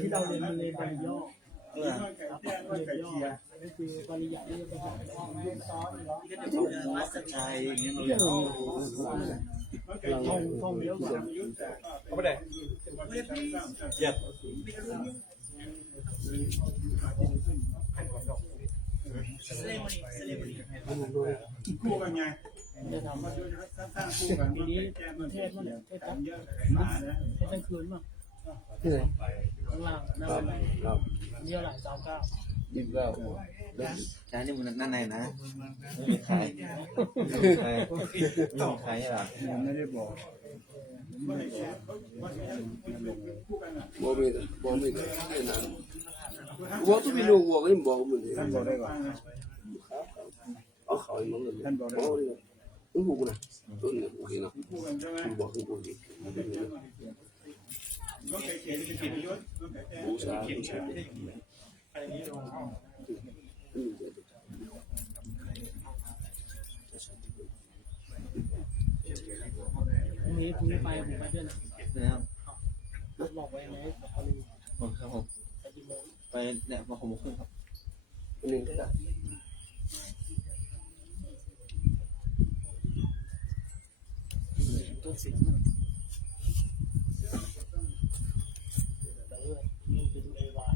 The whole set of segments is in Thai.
ที่เราเรียนบริย่อเรียนย่อก็คือปริยัติที่เป็นการยุ่งซ้อนเนาะใช่เนี่ยเราท่องเยอะกว่าเขาไม่ได้เย็บคู่กันไงจะทำสร้างคู่กันทีนี้เทศมั้งเทศเยอะเทศกลางคืนมั้งที่ไหนข้างล่างหน้าบันไดเยอะหลาย29ใช่นี่มันนั่นในนะไม่มีใครไม่มีใครใช่ป่ะไม่ได้บอกบอกไม่ได้ไม่นานบอกทุกปีลูกบอกก็ยังบอกมันเลยท่านบอกได้ก่อนเอาเขาอีกมั้งเลยท่านบอกได้ต้องหูนะต้นเนี่ยโอเคนะคู่กันใช่ไหมบอกคือบอกดีก็เขียนเป็นกิจยศบูชาพรุ่งนี้ไปผมไปด้วยนะครับบอกไว้ไหมครับผมไปเนี่ยมา6 โมงครึ่งครับหนึ่งก็ได้ต้นเสียงแต่ด้วยนี่คือดูเอวา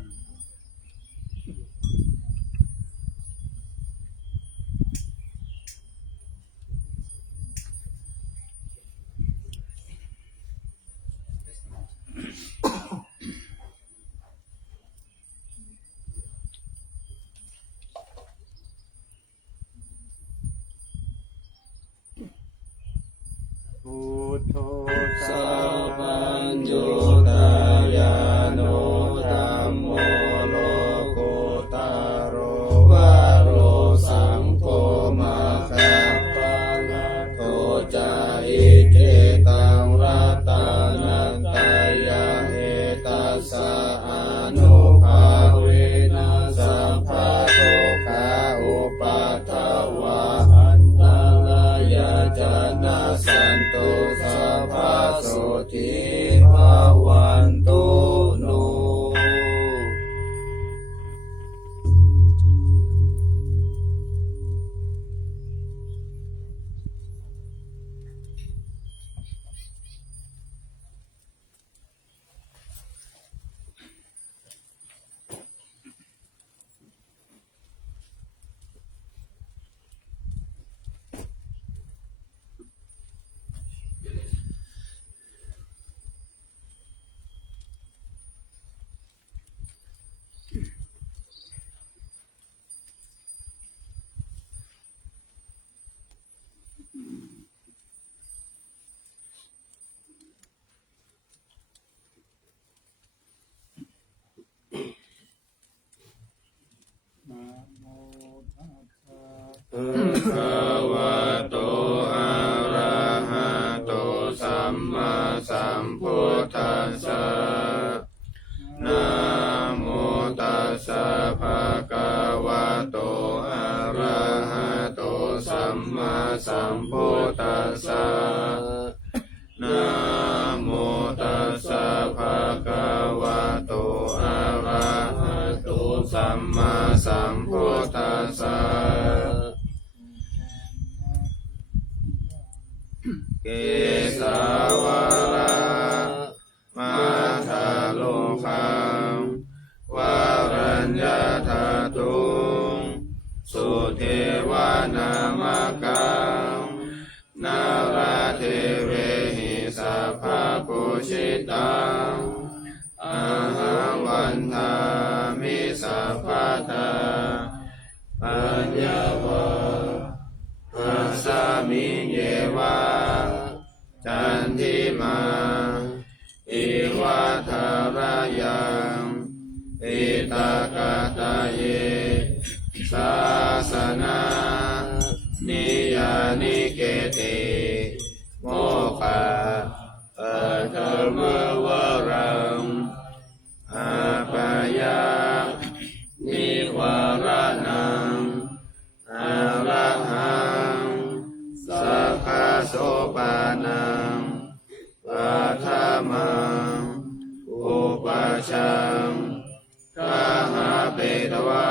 พุทโธสัพพัญโยตายาโนธัมโมโลกุตโรวะโรสังโฆมาคัปปะโตจาอิเจตังรัตนันตายาเอตัสสะอนุภาเวนะสัพพะโตคาอุปัฏฐวะอันตรายาจนะสันตุสัพพะโสติภาวันตุโนภะวะโตอะระหะโตสัมมาสัมพุทธัสสะนะโมตัสสะภะคะวะโตอะระหะโตสัมมาสัมพุทธัสสะนะโมตัสสะภะคะวะโตอะระหะโตสัมมาสัมพุทธัสสะเกสาวาระมาทาโลคังวารัญญาธาตุงสุเทวานามกังนาราเทเวหิสัพพะปุชิตังอาหังวันทามิสัพพะทาปัญญาวะปัสสามิเยวะจันทิมาอิวะทารยังอิตากาตาเยศาสนานิยานิเกติโมกะธรรมวรังอาปายานิวารนังอาระหังสัพพะโสปานังปัฏฐมังอุปช ชังกาหาเปตวา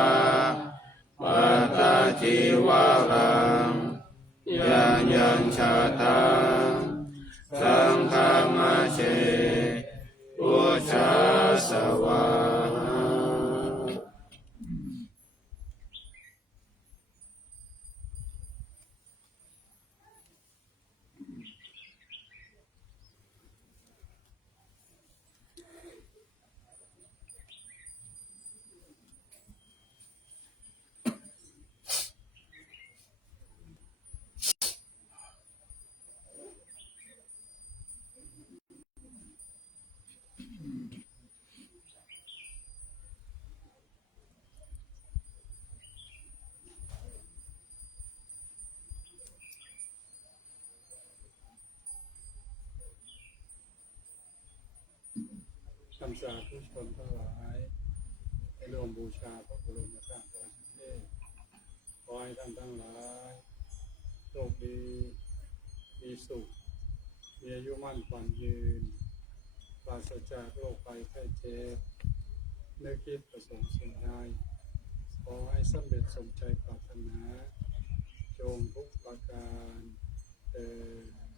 ปัตตาจิวารังยัญชาตังสังฆมาเชอุชาสวาท่านสาธุชนทั้งหลายให้ร่วมบูชาพระบรมศาสดาเทศขอให้ท่านทั้งหลายโชคดีมีสุขมีอายุมั่นขวัญยืนปราศจากโรคภัยไข้เจ็บนึกคิดประสงค์สิ่งใดขอให้สำเร็จสมใจปรารถนาจงทุกประการเถิด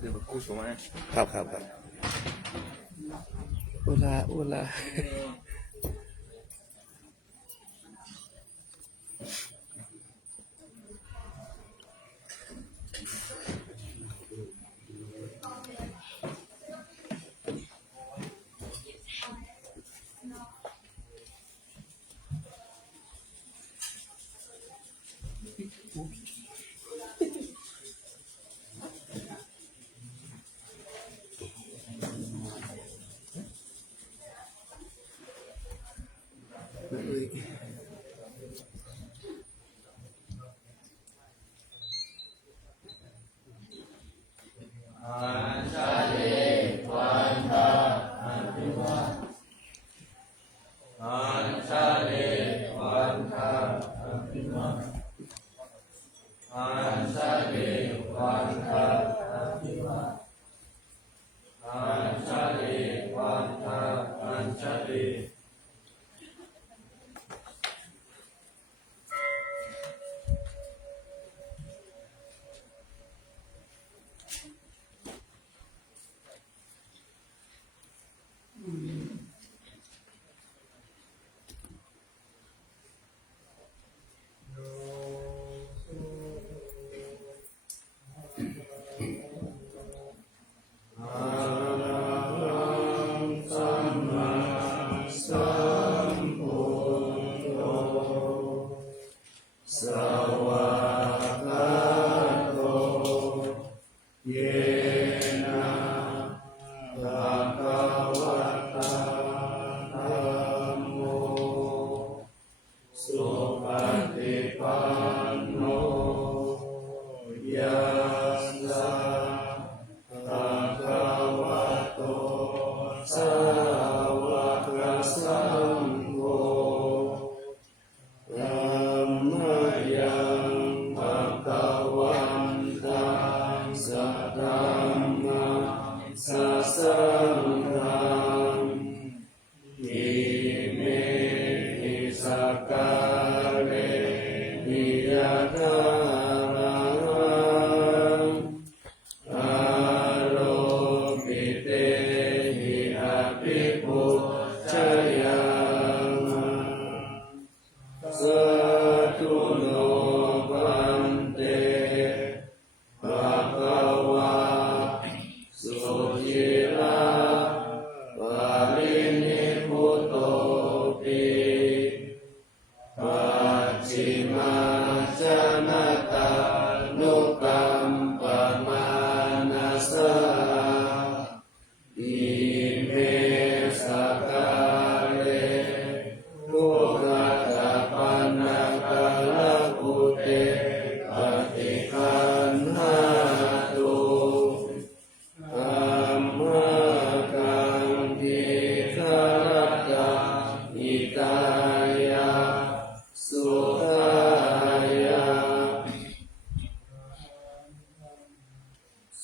เดี๋ยวพูดถูกไหม ครับอุลาส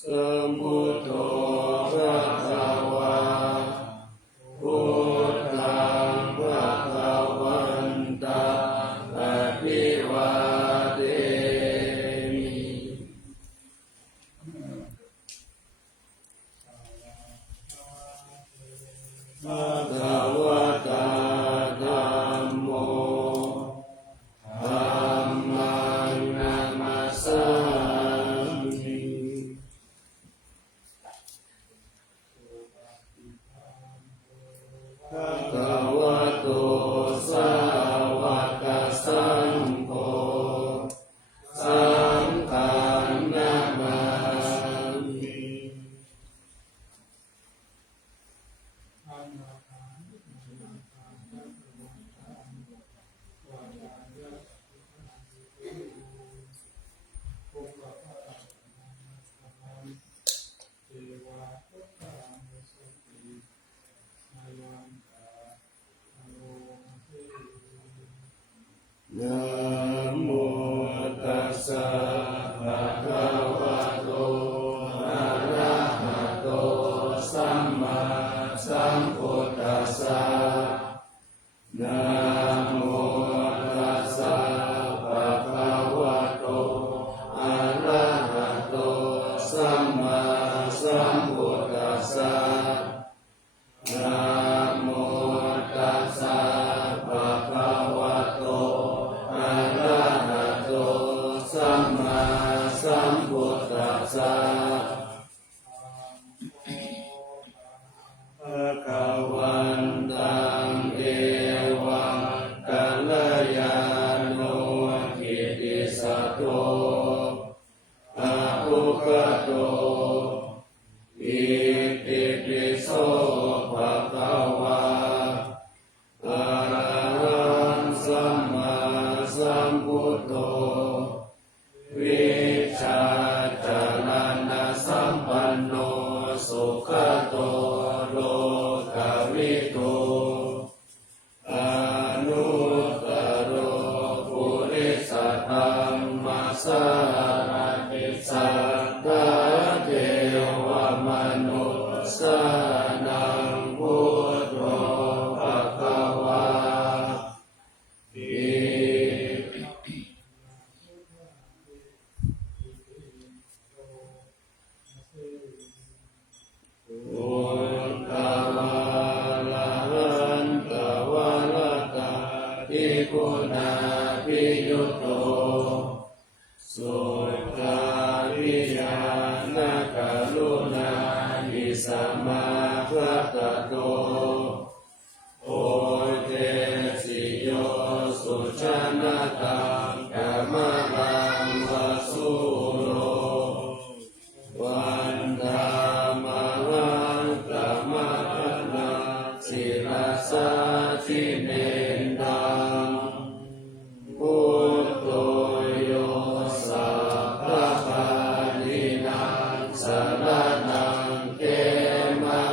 สัมพุทโธภะคะวาพุทธังภะคะวันตังอะภิวาเทมิภะคะวะตาธัมโมธัมมังนามัสสามิภะคะวะโตสาวกสังโฆสังฆังนามามิ นะโมตัสสะภะคะวะโตอะระหะโตสัมมาสัมพุทธัสสะนะโมตัสสะภะคะวะโตอะระหะโตสัมมาสัมพุทธัสสะนะโมตัสสะภะคะวะโตอะระหะโตสัมมาสัมพุทธัสสะภะคะวันตังเอวังกัลยาโนกิตติสัตโตอะภุคโตอิติปิโสภะคะวาอะระหังสัมมาสัมพุทโธวิชชาจารณะสัมปันโนสุขโตโลกวิโตอนุตตโรปุริสธรรมสารติสัทธาเทวมนุสสานังพุทโธภะคะวาติพุทธวาลาหันตวาลตาทิคุณาภิยุตโตสุขาวิญาณกรุณาหิสัมมาคัตโตโอเทสิโยสุชนะตังกัมมะลังวสุโลวันธามหังกัมมะลังศิลาสาทิเนดังพุทโธโยสัพพะปานินังสรณังเขมัง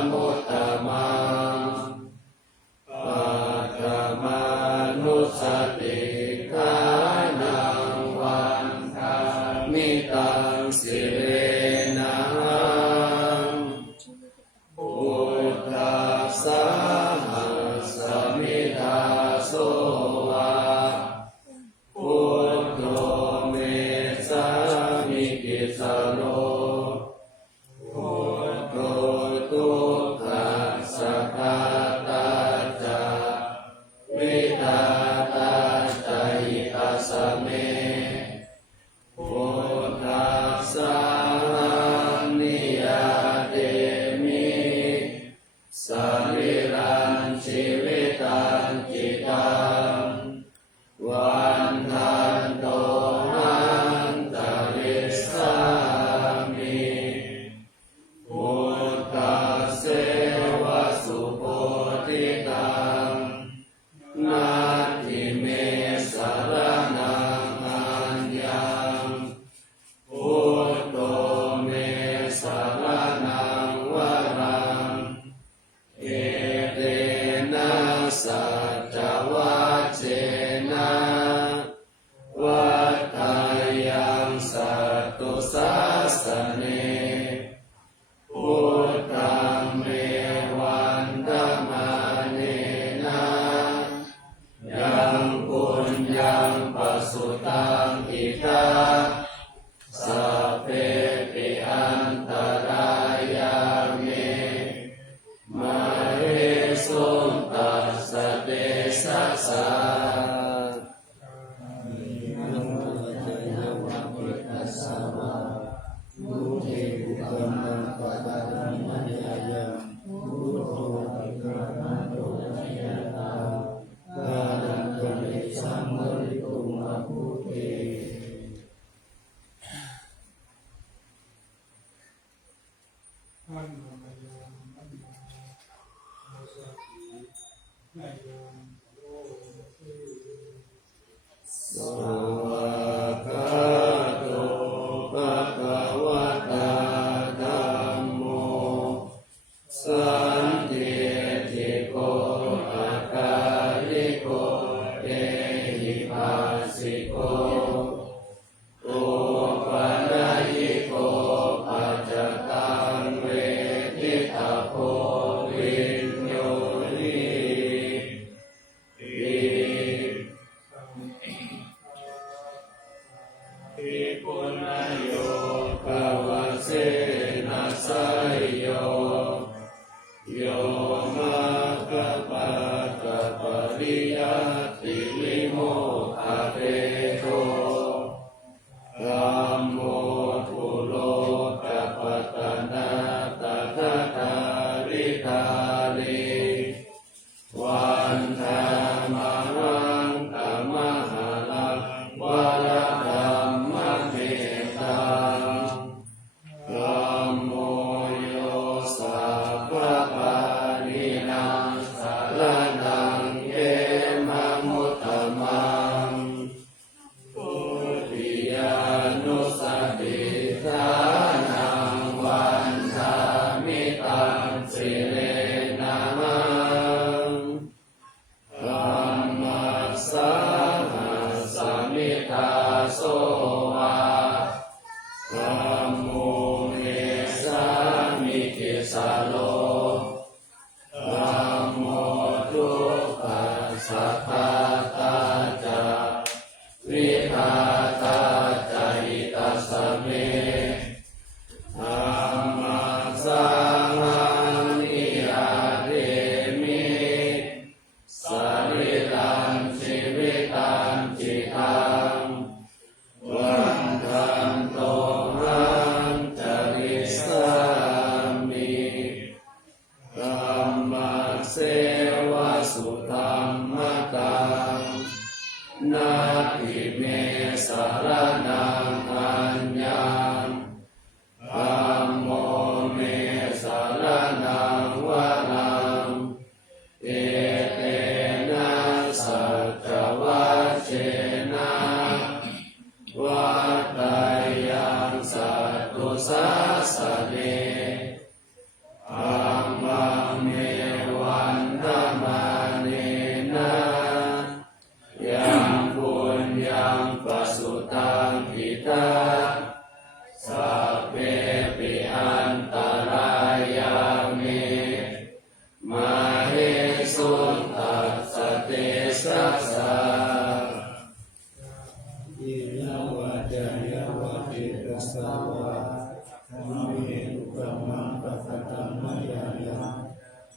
นังปัตตังมัจจายะพุทโธภควะโตอะระหะโตกาลังตุเมสัมมริตุงอะพุเทท่านธรรมยามอันมาโมสตินายโยมโลเท สวากขาโตภะคะวะตาธัมโมสันติติโกอาการิโกเอหิปัสสิโกโอปะนะยิโกปัจจตังเวทิตาโพวิญโยนิภิกขุนโยภวเสนะไสยโยโยมะกะปะกะปะริยัตติวิโมกขเตโตธัมโมทุโลกปัตตนาตถาคาริธาลิวันธามาหังธรรมหาลังวรธัมมเมตังธัมโมโยสัพพปานินังสารนังเยมะมุตตมังพุทธิยานุสติทานังวันทามิตังสิเรนะหังธัมมัสสะหัสสมิทาโสวาธัมโมเมสามิกิสาโลธัมโมทุกขัสสะภาตาจาวิภาตาจาหิตัสสะเมธัมมัสสะหังนิอาเรมิสริตังชีวิตังจิตังวันทันโตหังจริสามิธัมมัสเสวะสุธัมมตังนาทิเมสารนังอัญญังธัมโมเมสารนังวรังเอเตนะสัจวัชเชนะวัตตายังสัตตุสัสสะเนธัมมังเมวันธมาเนนะยังบุญยังปัสสุตังหิตาสัพเพปิอันตรายามิมาเหสุนตัสสะเตสัสสะอินวัจยาวะติตัสสะวะธัมเมอุปมังปัสสะตังมยายะ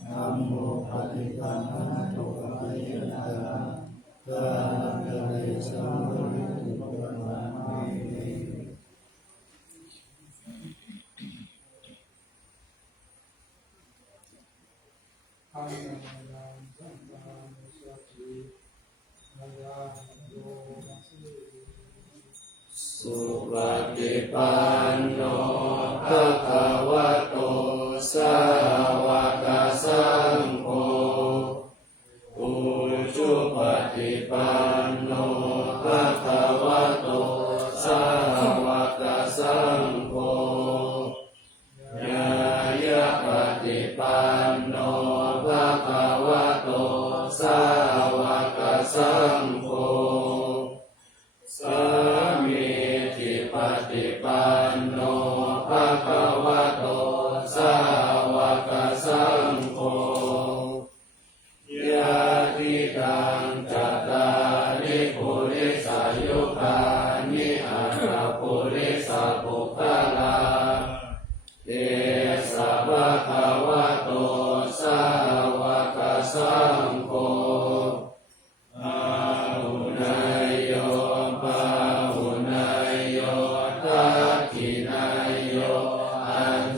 ธัมโมปฏิปันนะโตปะยะตากาลังเตสัมมริตุปะมังเมท่านธรรมยามสัมมาโมสตินายาโยมัสสิ สุปฏิปันโนภะคะวะโตสาวกสังโฆอุชุปฏิปันโนภะคะวะโตสาวกสังโฆญายะปฏิปันโนภะคะวะโตสาวกสังโฆสามีจิปฏิปันโนภะคะวะโตสาวกสังโฆญาติกังจัตตาริปุริสายุคานิอัตถปุริสาปุคลาเตสะภะคะวะโตสาวกสังโฆอาหุนายโยปาหุนายโยทักขินายโยอัญ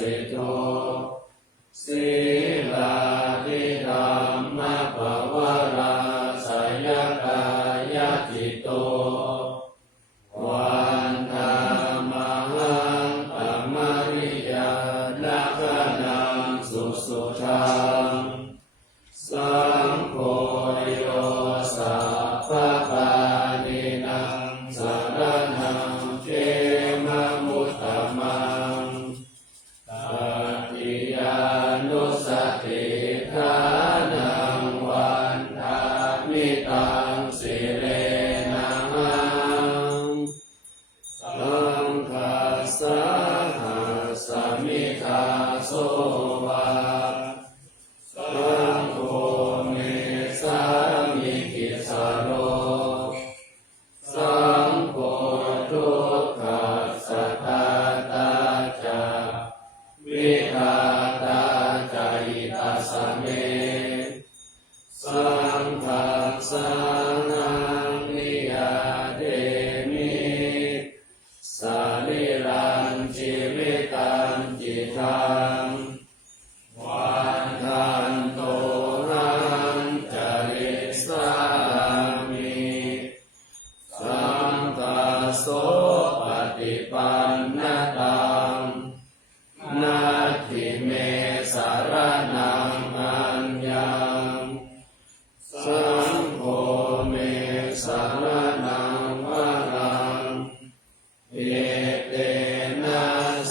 สิโตศีลาธิธรรมภวราสยกายจิตโตวันธามหังปมริยานาคนังสุสุทังสังโฆโยสัพพปานินังสรณังเขมมุตตมังตัตถิยานุสติฐานังวันทามิตังสิเลนะหังสังฆัสสะหัสสมิทาโสวาสังโฆเมสามิกิสโรสังโฆทุกขัสสะตาตาจาวิทาตาจายิตาสเมสังฆัสสะนังนิยาเดมิสาลิรังชีวิตังจิตังวันทันโตหังจริสามิสังฆัสโสปฏิปันนตังนาทิเมสารนังอัญญังสังโฆเมสารนังวรังเอเตนะ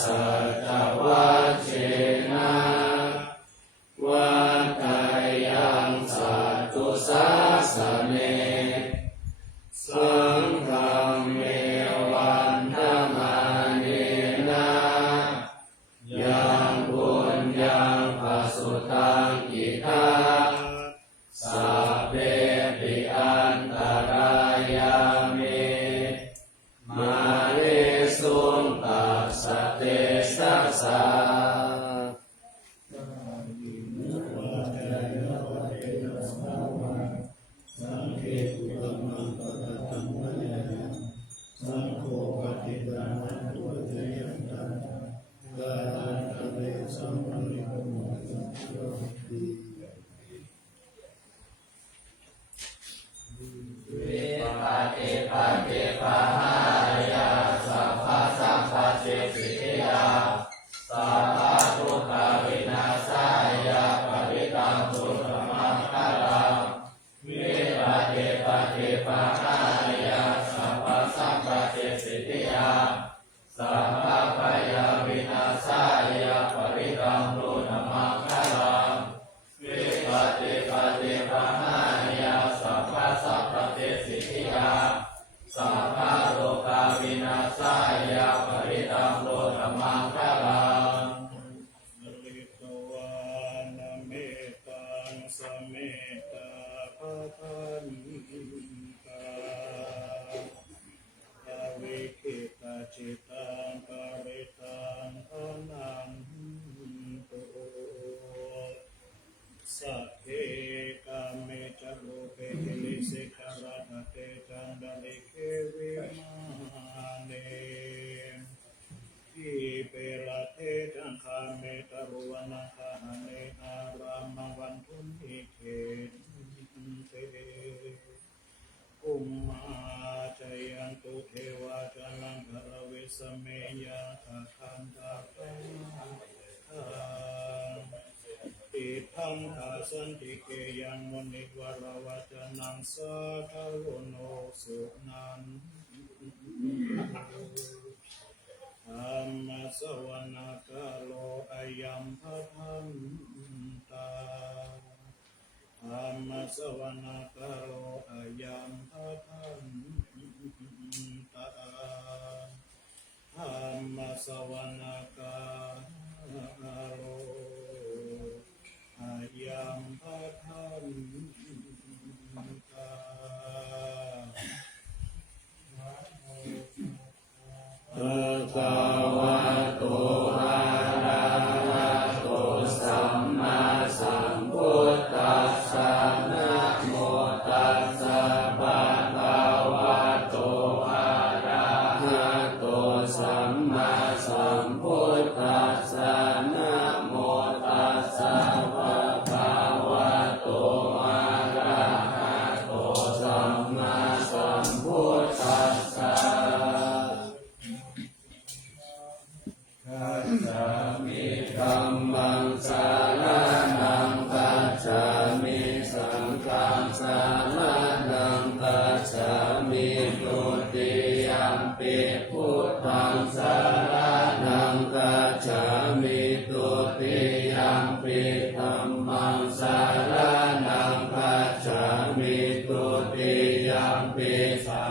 สัจวัชเชนะวัฏฏายังสัตตุสาสเนสังฆังเมวันธมาเนนะยังบุญยังภสุตังอิทังสัพเพปิอันตรายามิมาเรสุงตัสสะเตสัสสะวิปัสสิปฏิปหายาสัพพะสัพพะเจสิทิยาสัพพะทุกขวินาศายาปริตังตุสมังคลังวิปัสสิปฏิปหายาสัพพะสัพพะเจสิทิยาสัพพะพยาวินาศายาปริตังตุสมังคลังวิปัสสิปฏิปหายาสัพพะสัพพะเจสิทิยาสัพพะโลกาวินาศายาปริตังโลธรรมังคลังลิตวานาเมตังสเมตาภะทันตาทวิคิตาจิตังปริตังอนันตุสัพเพกาเมจโลเปกิลิสิการัตเตจันดาลิเควิมาเนอิเปรเทจังคาเมตรุวนาคาเนอารามังวันทุนิเกเตอุมมาจยันตุเทวาจนังคารวิสเมยะคันตาเปติทังคาสันติเกยังมุนิวรวัจนังสาคาโลโนสุนันธัมมสวนาคาโลอายัมภทันตาธัมมสวนาคาโลอายัมภทันตาธัมมสวนาคาโลอายัมภทันตาภะคะวะโตอะระหะโตสัมมาสัมพุทธัสสะนะโมตัสสะภะคะ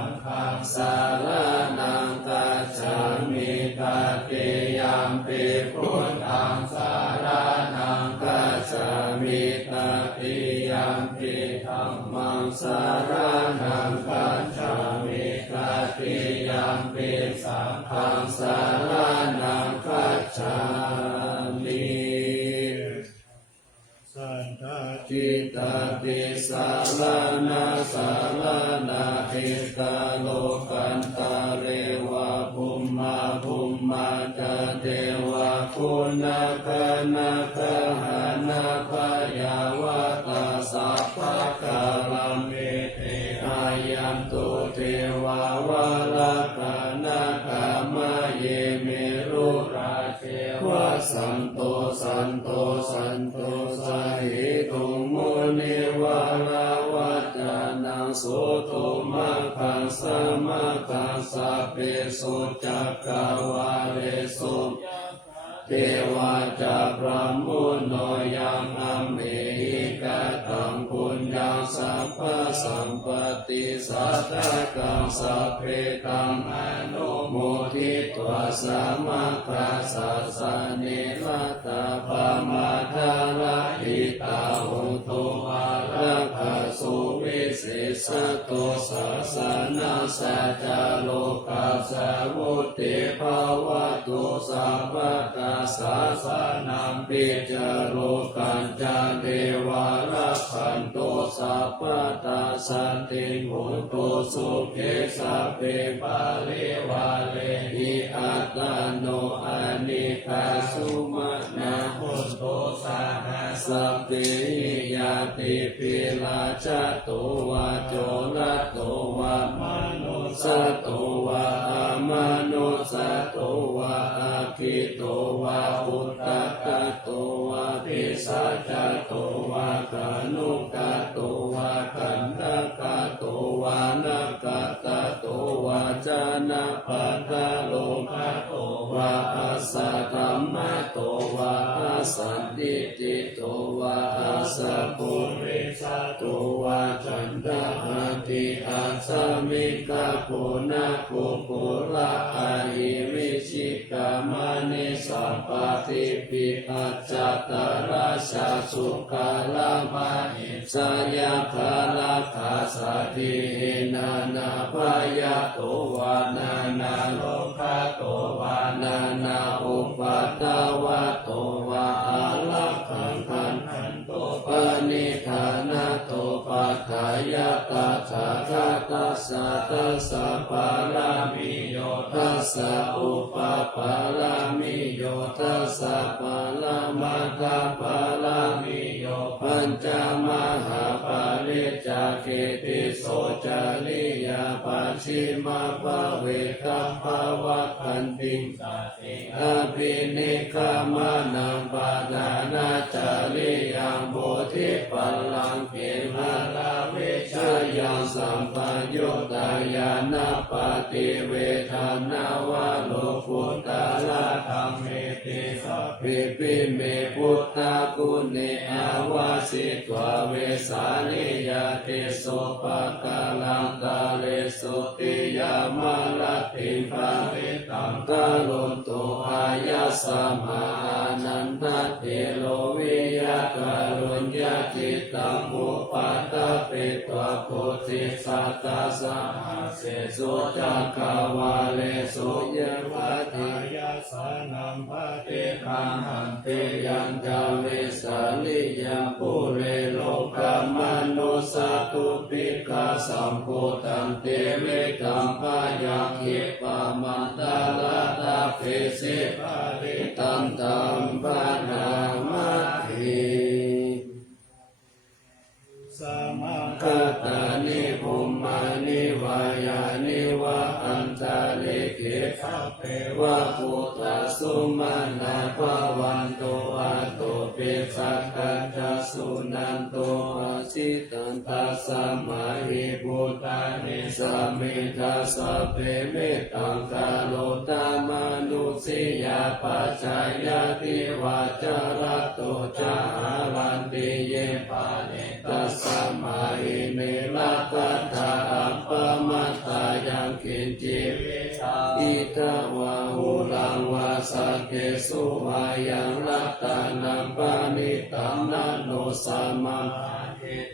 งฆังสารนังกัจฉามิตติยัมปิพุทธังสารนังกัจฉามิตติยัมปิธัมมังสารนังกัจฉามิตติยัมปิสังฆังสารนังกัจฉามิสันทจิตติสารนาสารนาหิตาโลกันตาเรวะภุมมาจเทวะคุณะคณะคหานะพยาวตาสัพพะกาลัมเมเตอายันตุเทวาวาลกานะกามะเยเมรุราเทวะสันโตสันโตสาหิตุมุนิวาลาวัจจานังโสตุมังคังสมังคังสัพเพสุจักกวาเลสุเทวาจะพระมุนโนยังอัมเหหิกตังปุญญังสัพพสัมปติสัทธกังสัพเพตังอนุโมทิตวาสมัคคาสัสสะเนลัตตาภมาทาระหิตาหุตุอารักขสุวิเศษตุสัสสะนาสัจจโลกัสสะวุติภาวะตุสัพพะกาสาสนังปิจโรกันจาเทวารักขันโตสัพพะตาสันติหุตุสุเขสัพเพปาลิวาเลหิอัตตโนอานิคาสุมานาหุนโตสาหัสสัพเพยาติปิลาชะโตวะโจระโตวะมโนสโตวะอามโนสโตวะอาคิโตวะอุตตะกะโตวะปิสัจจโตวะกานุกะโตวะกันตะกะโตวะนักกะตะโตวะจานะปัตตะโลภะโตวะอัสสะธัมมะโตวะอัสสันติติโตวะอัสสะปุริสโตวะจันทะหัตถิอัสสมิกะปุณะปุปุระอะหิวิชิกามะนิสัพพะทิปิอัจจตราชาสุขาลามะหิสยาคาลาคาสัตถินานาพยาโตวานานาโลภะโตวานานาอุปัตตวะโตวะอาลักขังขันโตปณิธานาโตปัฏฐายะตัสสะตัสสะตัสสะปารามิโยตัสสะอุปปารามิโยตัสสะปารามาตาปารามิโยปัญจมหาปาริจาคิติโสจาริยาปัจฉิมาภเวกัปภวะคันติอภินิกามะนังปาดานาจาริยังโพธิปัลลังเกมาลาเวชยังสัมปัญโยตายานาปฏิเวทนาวะโลกุตาลาธรรมเมติสัพพิปิเมพุทธกุเนอาวาสิตวะเวสานิยาเทโสปะกาลังตาเลสุติยามาลติภาเวตังกาลุนโตอายาสมานันทเตโลวิยะกาลุญญาจิตตังอุปัตตะเปตวะโพธิสัตตะสหัสเสสุจักกวาเลสุเยวัตถิยาสนัมภะเตคังหันเตยังจาเวสาลิยังปุเรโลกามนุสตุปิกาสัมโพธันเตเวกัมปะยังเขปะมันตาลาตาเปสิภาริตันตัมปะนามัตถิสมังคตานิภูมานิวายานิวะอันตะเล เขสัพเพวะพุทธสุมาณาภวันโตอาโตปิสักขัจจสุนันโตอาสิตันตัสสะมาหิพุทธานิสัมมิทัสสะเปเมตังกาโลตามนุสิยาปัจจายติวาจาระโตจาหารันติเยปานิตัสสะมาหิเมละกัตถาอัปปมัตตายังกินจิวิชาอิทวะหุลังวาสักเกสุวายังรัตตานัมปานิตัมนันโนสัมมา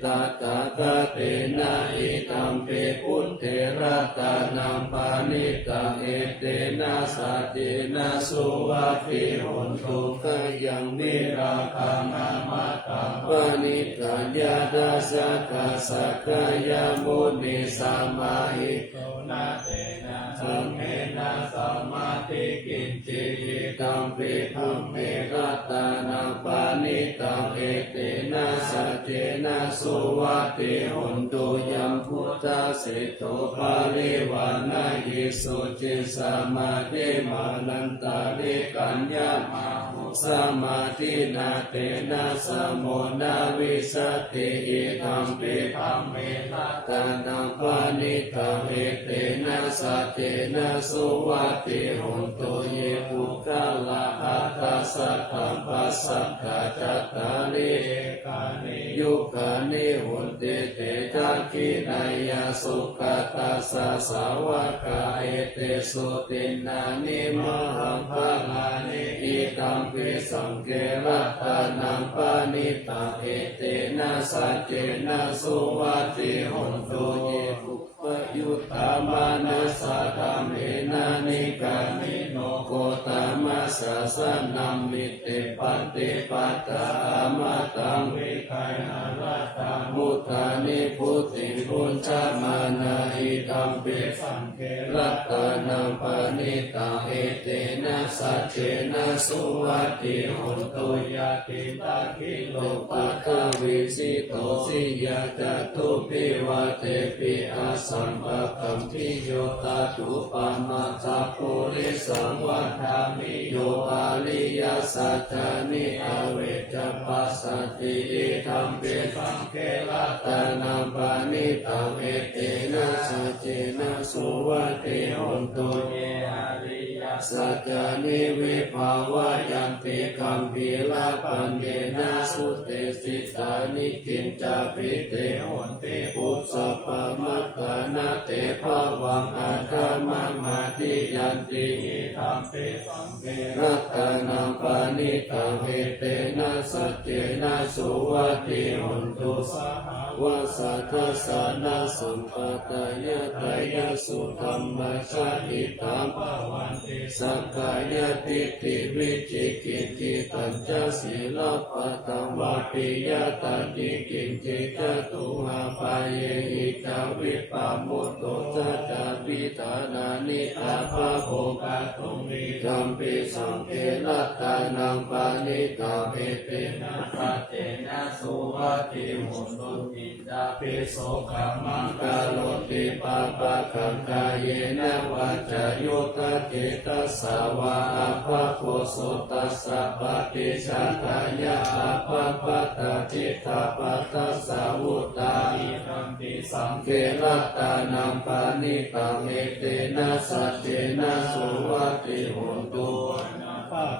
ตตะกะเตนะอิตัมเปพุทเถระตานัมปานิตังเอเตนะสัตเตนะสุวัคคิโหนตุกะยังนิราคังอมตะปานิตัญญาดัสสะกะสักกายมุนิสัมมาหิโตนะเตนะสัมเมนะสัมมาทิกินจิอิตัมปิธัมเมรัตตานังปานิตังเอเตนะสัจเจนะสุวัตติโหนตุยัมพุทธะสิโตภาลิวันนายิสุจิสัมมาทิมานันตาริกัญญามาหุสัมมาทินาเตนะสัมโมนาวิสัตติอิธัมปิธัมเมรัตตานังปานิตังเอเตนะสัจเจนะสุวัตติโหนตุเยปุคลาภัตตัสสะธัมปัสสะกะจัตตาริเอกานิยุคานิโหนติเตจักขินายาสุขตัสสะสาวกาเอเตสุตินานิมหังภาลานิอิตัมปิสังเกรัตตานังปานิตังเอเตนะสัจเจนะสุวัตติโหนตุเยปุปยุตตามานัสสะธัมเมนะนิกามิโนโกตามัสสะสะนัมมิเตปัตติปัตตาอามาตังวิกายนารัตตามุตตานิพุทธิพุญชมานาอิตัมปิสังเกรัตตานังปานิตังเอเตนะสัจเจนะสุวัตติโหนตุยะติตาคิโลปัตตวิสิโตสิยะจตุปิวะเตปิอาสัมปะกัมพิโยตาตุปามาสัพพุริสังวัฏฐามิโยอาลิยสัจจานิอเวจปัสสติอิธัมปิสังเครัตตานัมปานิตังเอเตนะสัจเจนะสุวัตติโหนตุเยอาริยสัจจานิวิภาวะยันติคัมภีระปัญเยนะสุเตสิตานิกินจาปิเตโหนติปุสสะปะมัตตานาเตภาวังอาคามังมาติยันติอิธัมปิสังเครัตตานังปานิตังเอเตนะสัจเจนะสุวัตติโหนตุสหวะสัทธัสสะนะสัมปตายะตายะสุธัมมัสสะอิตัมภวันติสักกายติติวิจิกิจจิตัญจศีลปัตตังวะปิยะตติกินจิจตุหาปายเยหิจาวิปามุตโตจัจจาปิธานานิอาภาโภกะตุมิธัมปิสังเกรัตตานังปานิตังเอเตนะสัจเจนะสุวัตติโหนตุอิจาปิโสกะมังกะโลติปะปะคังกายเยนะวัจจโยตเกตัสสาวะอะภะโคโสตัสสะปะติสัตตายะอะภะปะตะจิตตาปัสสัสสะวุตตาอิธัมปิสังเกรัตตานังปานิตังเอเตนะสัจเจนะสุวัตติโหนตุ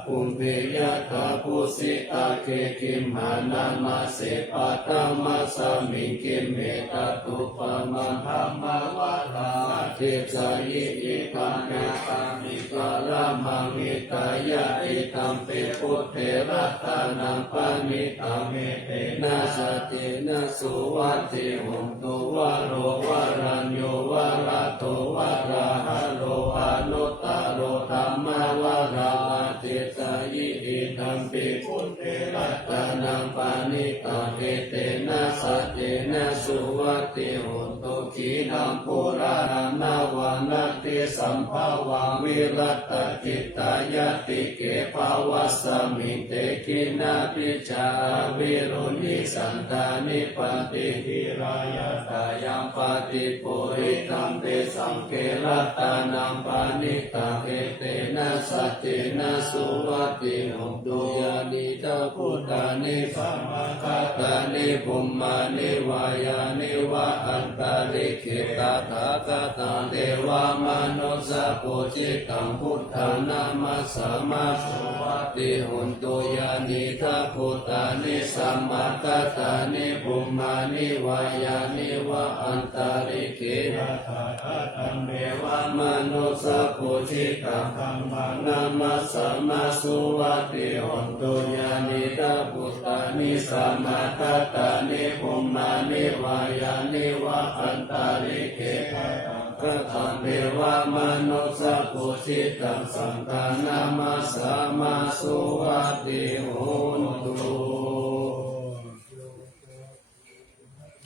ปุมเปยะตาปุสิตาเกกิมหานามาเสปัตตมัสสะมิกิมเมตตุปะมังธัมมวะทาเทสายิอิตัมเมตัมมิกาลามังอิตายะอิตัมเปพุทเถรัตตานังปานิตังเมเตนะสัจเจนะสุวัตติโหนตุวะโรวะรัญโยวะระโตวะระหะโลอนุตตโรธัมมวะราเทสายิอิตัมปิพุทเถรัตตานังปานิตังเอเตนะสัจเจนะสุวัตติโหนตุขี นังปุราณาวานัตติสัมภาวังวิรัตกิตายติเกภาวะสมิเตกินาปิจาวิรุณิสันตานิปติทิรายตายังปฏิปุริตัมเตสังเกรัตานังปานิตังเอเตนะสัจเจนะสุวัติหุตุยานิตาพุทธานิสัมมาคัตตานิภูมานิวายานิวะอันตาริขิตาถาคตังเทวามนุสสะโพจิตังพุทธานามัสสะมาสุวัติหุตุยานิตาพุทธานิสัมมาคัตตานิภูมานิวายานิวะอันตาริขิตาถาคตังเทวามนุสสะโพจิตังธัมมานามัสสะมาสุวัติหุตุยานิตาพุทธานิสัมมาคัตตานิภูมานิวายานิวะอันตาริขิตาถาคังเทวามนุสสะโพธิตังสังฆานามัสสะมาสุวัติหุตุ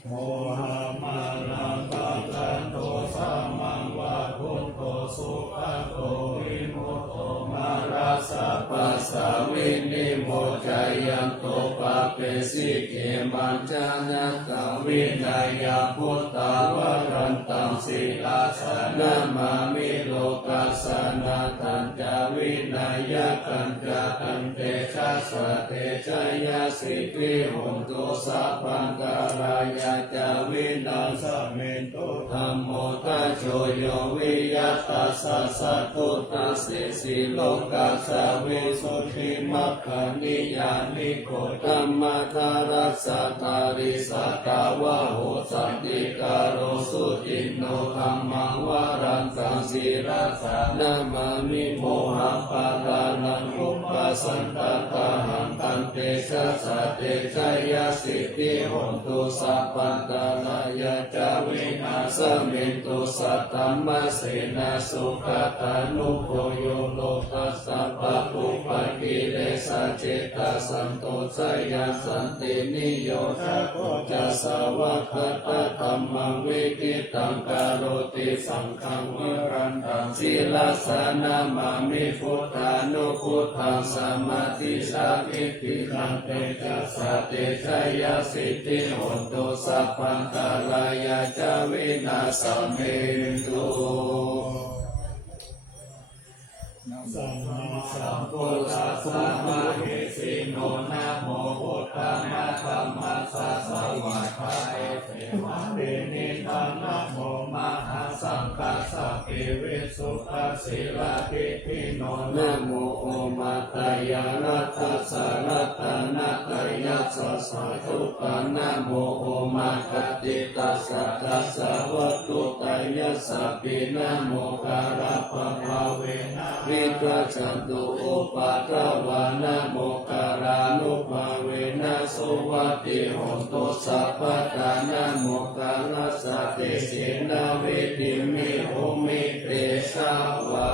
โมหะมานังปัจจันโตสัมมังวะพุทโธสุขโตวิมุตโตมาราสะปัสสะวินิโมจัยยันโตปะเปสิเกมัญจานะกังวินัยพุทธาวรันตังศีลาสนะมามิโลกัสสนะตัญจวินัยกัญจตันเตชะสะเตชะยะสิทธิหุนตุสัพพังการายะจาวินังสัมเมตุธัมโมทัจโชโยวิยัตตัสสะสัตตุตัสสิสิโลกัสสะวิสุทธิมัคคะนิยานิโกธัมมะทารัสสะตาริสัตตาวะโหสันติการโรสุจินโนธัมมังวารันตังสีรัสสะนามามิโมหะปารานังอุปสันตตาหังตันเตชะสะเตชะยะสิทธิหุนตุสัพพันตาลายะจาวินาสมินตุสัตตัมมะเสนาสุขตานุโพโยโลตัสสะปะปุปะกิเลสะเจตสันโตสยาสันตินิโยทะโกจะสาวะคตะธัมมังวิกิตังกโรติสังฆังวรันตังศีลสานามามิพุทธานุพุทธังสมาธิสามิติขันเตจัสสะเตชะยะสิทธิหุนตุสัพพังกาลายะจาวินาสเมตุสัมมาสัมพุทธัสสะมะเหสิโนนะโมพุทธังนะธัมมัสสะสวะคาเอเสวะเตนิตังนะโมมหาสังฆัสสะเอวิสุขสิลาภิทิโนนะโมโอมาตยานัตถัสสะรัตนะตยัสสะสะทุกขานะโมโอมาคติตัสสะตัสสะวัตถุตยัสสะปินะโมการะปะภาเวนะวิตรจันตุอุปาทวานะโมการานุภาเวนะสุวัติหุนตุสัพพะทานะโมกาลสะเตสินาวิติมิโหมิเตชาวา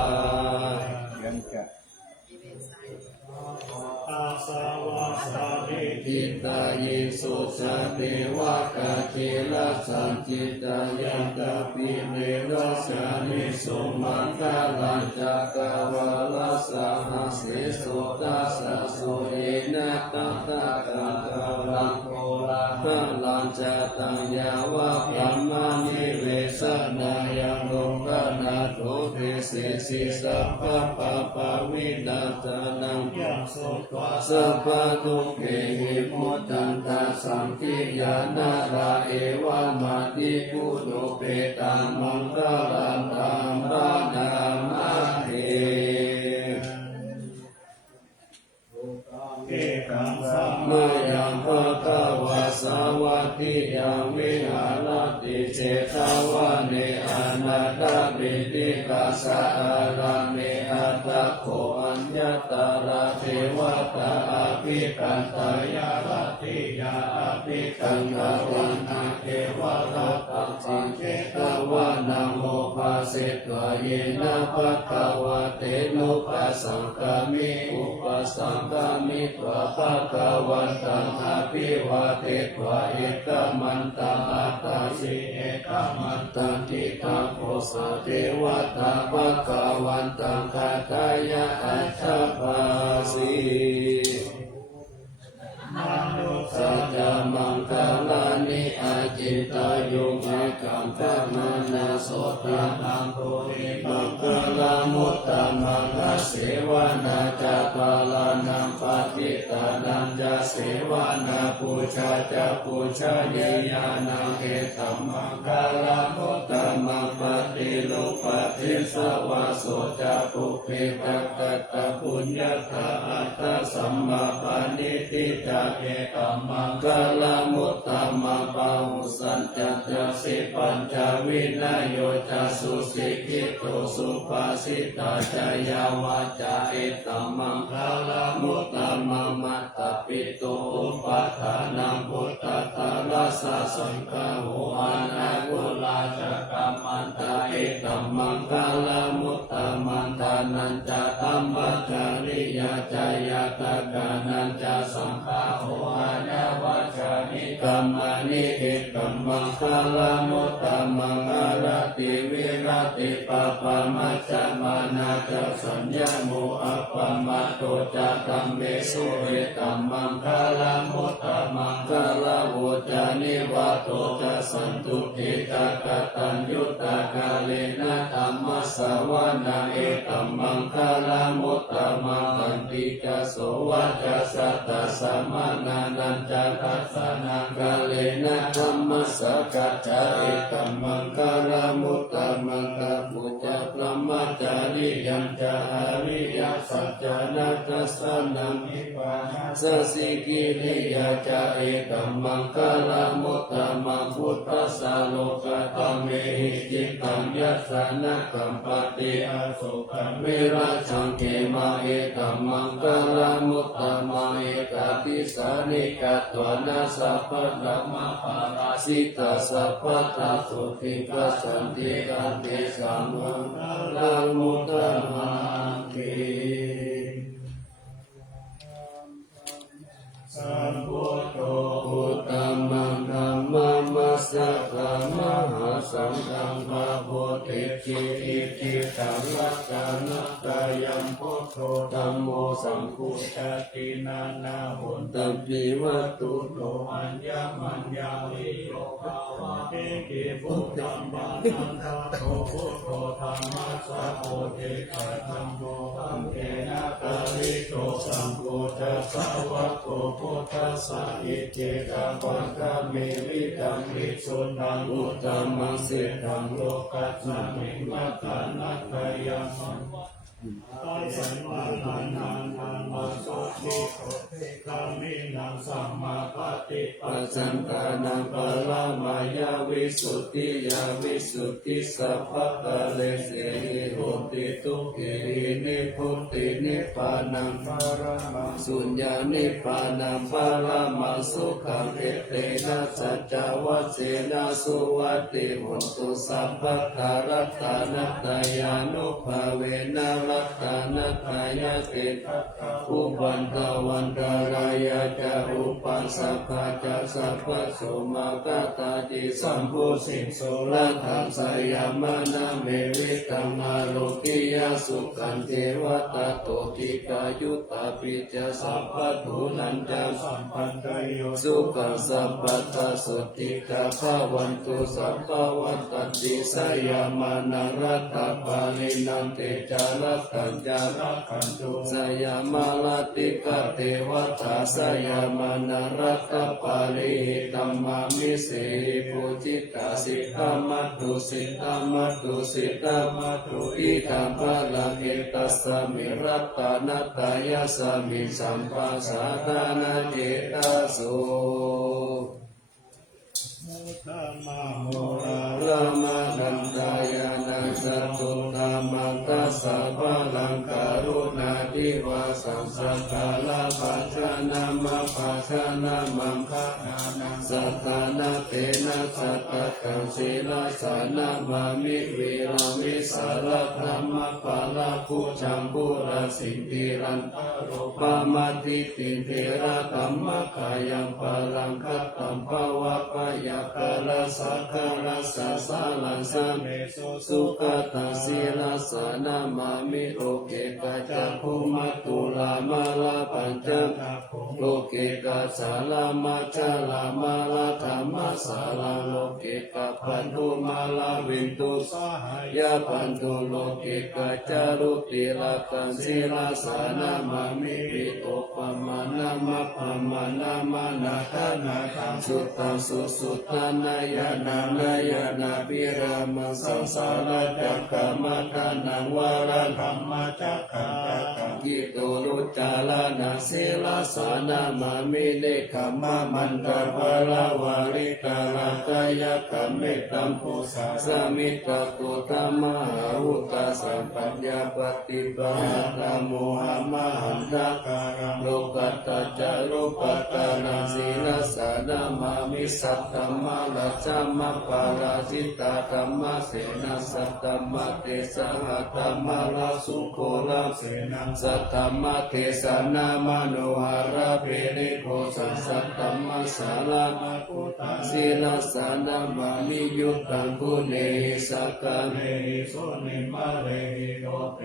อาสาวะสาริจิตายิสุสะเทวะกะเทระสันจิตายันตาปิเมรัสสานิสุมังคลังจักวาลสหสิสุตัสสะสุเอนะตัตตะกังกลังโพลาภลังจัตตังยาวะธัมมานิเวสนายังโลกนาโตเทสิสิสัพพะปะปะวินาทานังสัพพะทุกเขหิมุตตันตาสังคิยานาราเอวะมาติปุโตเปตังมังคลังธัมมานามาเอเมื่อยังพระกวาสาวัติยังวิหารติเจตาวะเนอนาต ปิติกัสสะอาราเมอัตตะโขอัญญตาราเทวตาอภิกันตายาลติยาอภิกันตาวันนาเทวราตังสิเจตวานาโมภาสิตวเยนะภะคะวะเตนุปัสสังกามิอุปสังกามิตวะภะคะวันตังอภิวาเทตวะเอกมันตังอัตตาสิเอกมันตังทิฏฐาโพสเทวตาภะคะวันตังคาทายะอัจฉปาสีสัจจมังคลานิอาจินตายุงเอกังพะมานาโสตังโพธิมังคลามุตตะมังคะเสวนาจะปาลานังปฏิตานังจะเสวนาปูชาจะปูชาเยยานังเอตัมมังคลามุตตะมังปฏิโลกปฏิสวาโสจะปุเพตัตตะปุญญาตาอัตตะสัมมาปานิติจะเอตัมมังคลามุตตะมังปะหุสันจัตตสิปัญจวินัยโยจะสุสิกิโตสุภาสิตาจายาวาจาเอตัมมังคลามุตตะมังมัตตปิโตอุปัฏฐานังพุทธตาลัสสะสังฆาโหอานาคุลาจกัมมันตาเอตัมมังคลามุตตะมันตานันจะธัมมจาริยาจายาตกานันจะสังฆาโหอานาวาจานิกัมมานิเอตัมมังคลามุตตะมังอารติวิรติปะปะมัจจมานาจะสัญญาโมอัปปะมะโตจะตัมเมสุเอตัมมังคลามุตตะมังคลาโวจานิวาโตจะสันตุทิตากตัญยุตตากาเลนะธัมมัสสวนาเอตัมมังคลามุตตะมังคันติจะโสวัจจะสัตตะสัมมานานันจะทัสสะนังกาเลนะธัมมัสสะกัจจาเอตัมมังคลามุตตะมังคะปุจจพรหมจาริยัญจะอริยสัจจานัตตัสสะนังนิพพานัสสสิกิริยาจะเอตัมมังคลามุตตะมังพุทธัสสะโลกตังเมหิจิตังยัสสะนะกัมปติอาสุขังเวราชังเกมาเอตัมมังคลามุตตะมังเอกติสานิกัตถวนาสัพพะธัมมาปาราสิตาสัพพะตาสุติกัสสันติกันติสัมมังคลามุตตะมังเกสัมพุทโธพุทธัมมังธัมมังมัสสะธรรมหาสังฆังพระโพธิจิอิจิตังรัตนะตายัมพุทโธธัมโมสังฆุชาตินานาหุนตัมปิวัตตุโตอัญญมัญญาวิโยภาวะเอกิพุทธัมมานันทโตพุทโธธัมมัสสะโพธิสัตธัมโมธัมเกนะกาลิโตสัมโพธิสัพพะโตพุทธัสสะอิจิตังปังคะเมวิตังวิสุทธังอุตตมังสิทธังโลกัสสมิงมัตตานัตถยัมมังตัสสะภะคะนังธัมมัสสะทิโตติกามินังสัมมาปฏิปัสสังกานังปะละมายาวิสุทธิยาวิสุทธิสัพพะกะเลเสหิโหติทุกขินิพุทธินิพพานังปรมังสุญญานิพพานังปรมังสุขังเอเตนะสัจจวัสเสนะสุวัตติหุนตุสัพพะทารัตถานัตถายานุภาเวนะรัตถานัตถายาเตอุปันตวันตรายาจะอุปัสสะภาจะสัพพะโสมาคตาจิสัมพุสิโสละทังสยามนาเมวิตังอาโลกิยาสุขันเทวตาโตติกายุตตาปิจสัพพะทุนันจะสัมปันตโยสุขังสัพพะตาสุติกาภาวันตุสัพพะวันตันติสยามานังรัตถปาลินันเตจารัตัญจารัขันตุสยามาลติกาเทวตาสยามานังรัตถปาลิธัมมามิเสปุจิตาสิกามัตตุสิกามัตตุสิกามัตตุอิทัมภะละเกตัสสมิรัตตานัตตายาสมิสัมปัสสะทานาเจตาโสมุตตะมะโมรามานันตายานังส สัตตุธรรมังกัสสะพลังกรุณาธิวาสังสักกาลปัจจานามาปัจจานามังคะนานังสัทธานาเตนะสัตตะกังศีลสานามามิวิรามิสารธรรมปาลาภูชัมปุระสิทธิรันตโรปามาติติเทระธัมมกายังปาลังคัตตัมภวะปยากาลสักกาลสัสสาลังสัมเมสุขตาศีลสานามามิโลเกกัจจภูมัตตุลามาลาปัญจโลเกกัสสาลามาจาลามาลาธรรมสาลาโลเกกัปันตุมาลาวินตุสหายาปันตุโลเกกัจจารุติลาตันศีลสานามามิปิโตปมานามาปมานามานาคานาคังสุตตังสุสุตตานายานานายานาปิรามังสังสารจักขมาทานังวารังธรรมจักขังจักขังกิโตรุจาลานาศีลสานามามิเนขมามันตาภลาวาริกาลากายกัมเมตัมปุสาสมิตตุตมะหุตาสัมปัญญาปฏิปะตาโมหะมหันตการังโลกัตตาจารุปัตตานาศีลสานามามิสัตตมะลัจจามะปาราจิตตาธัมมะเสนาสัตตมะเตสหะธัมมะลาสุโคลาเสนาสัตตมะเทสนามโนหะระเพริโกสัสสัตตมะสาลามาปุตตาศีลสานามามิยุตตังกุเนหิสักกะเนหิโสนิมะเรหิโลเป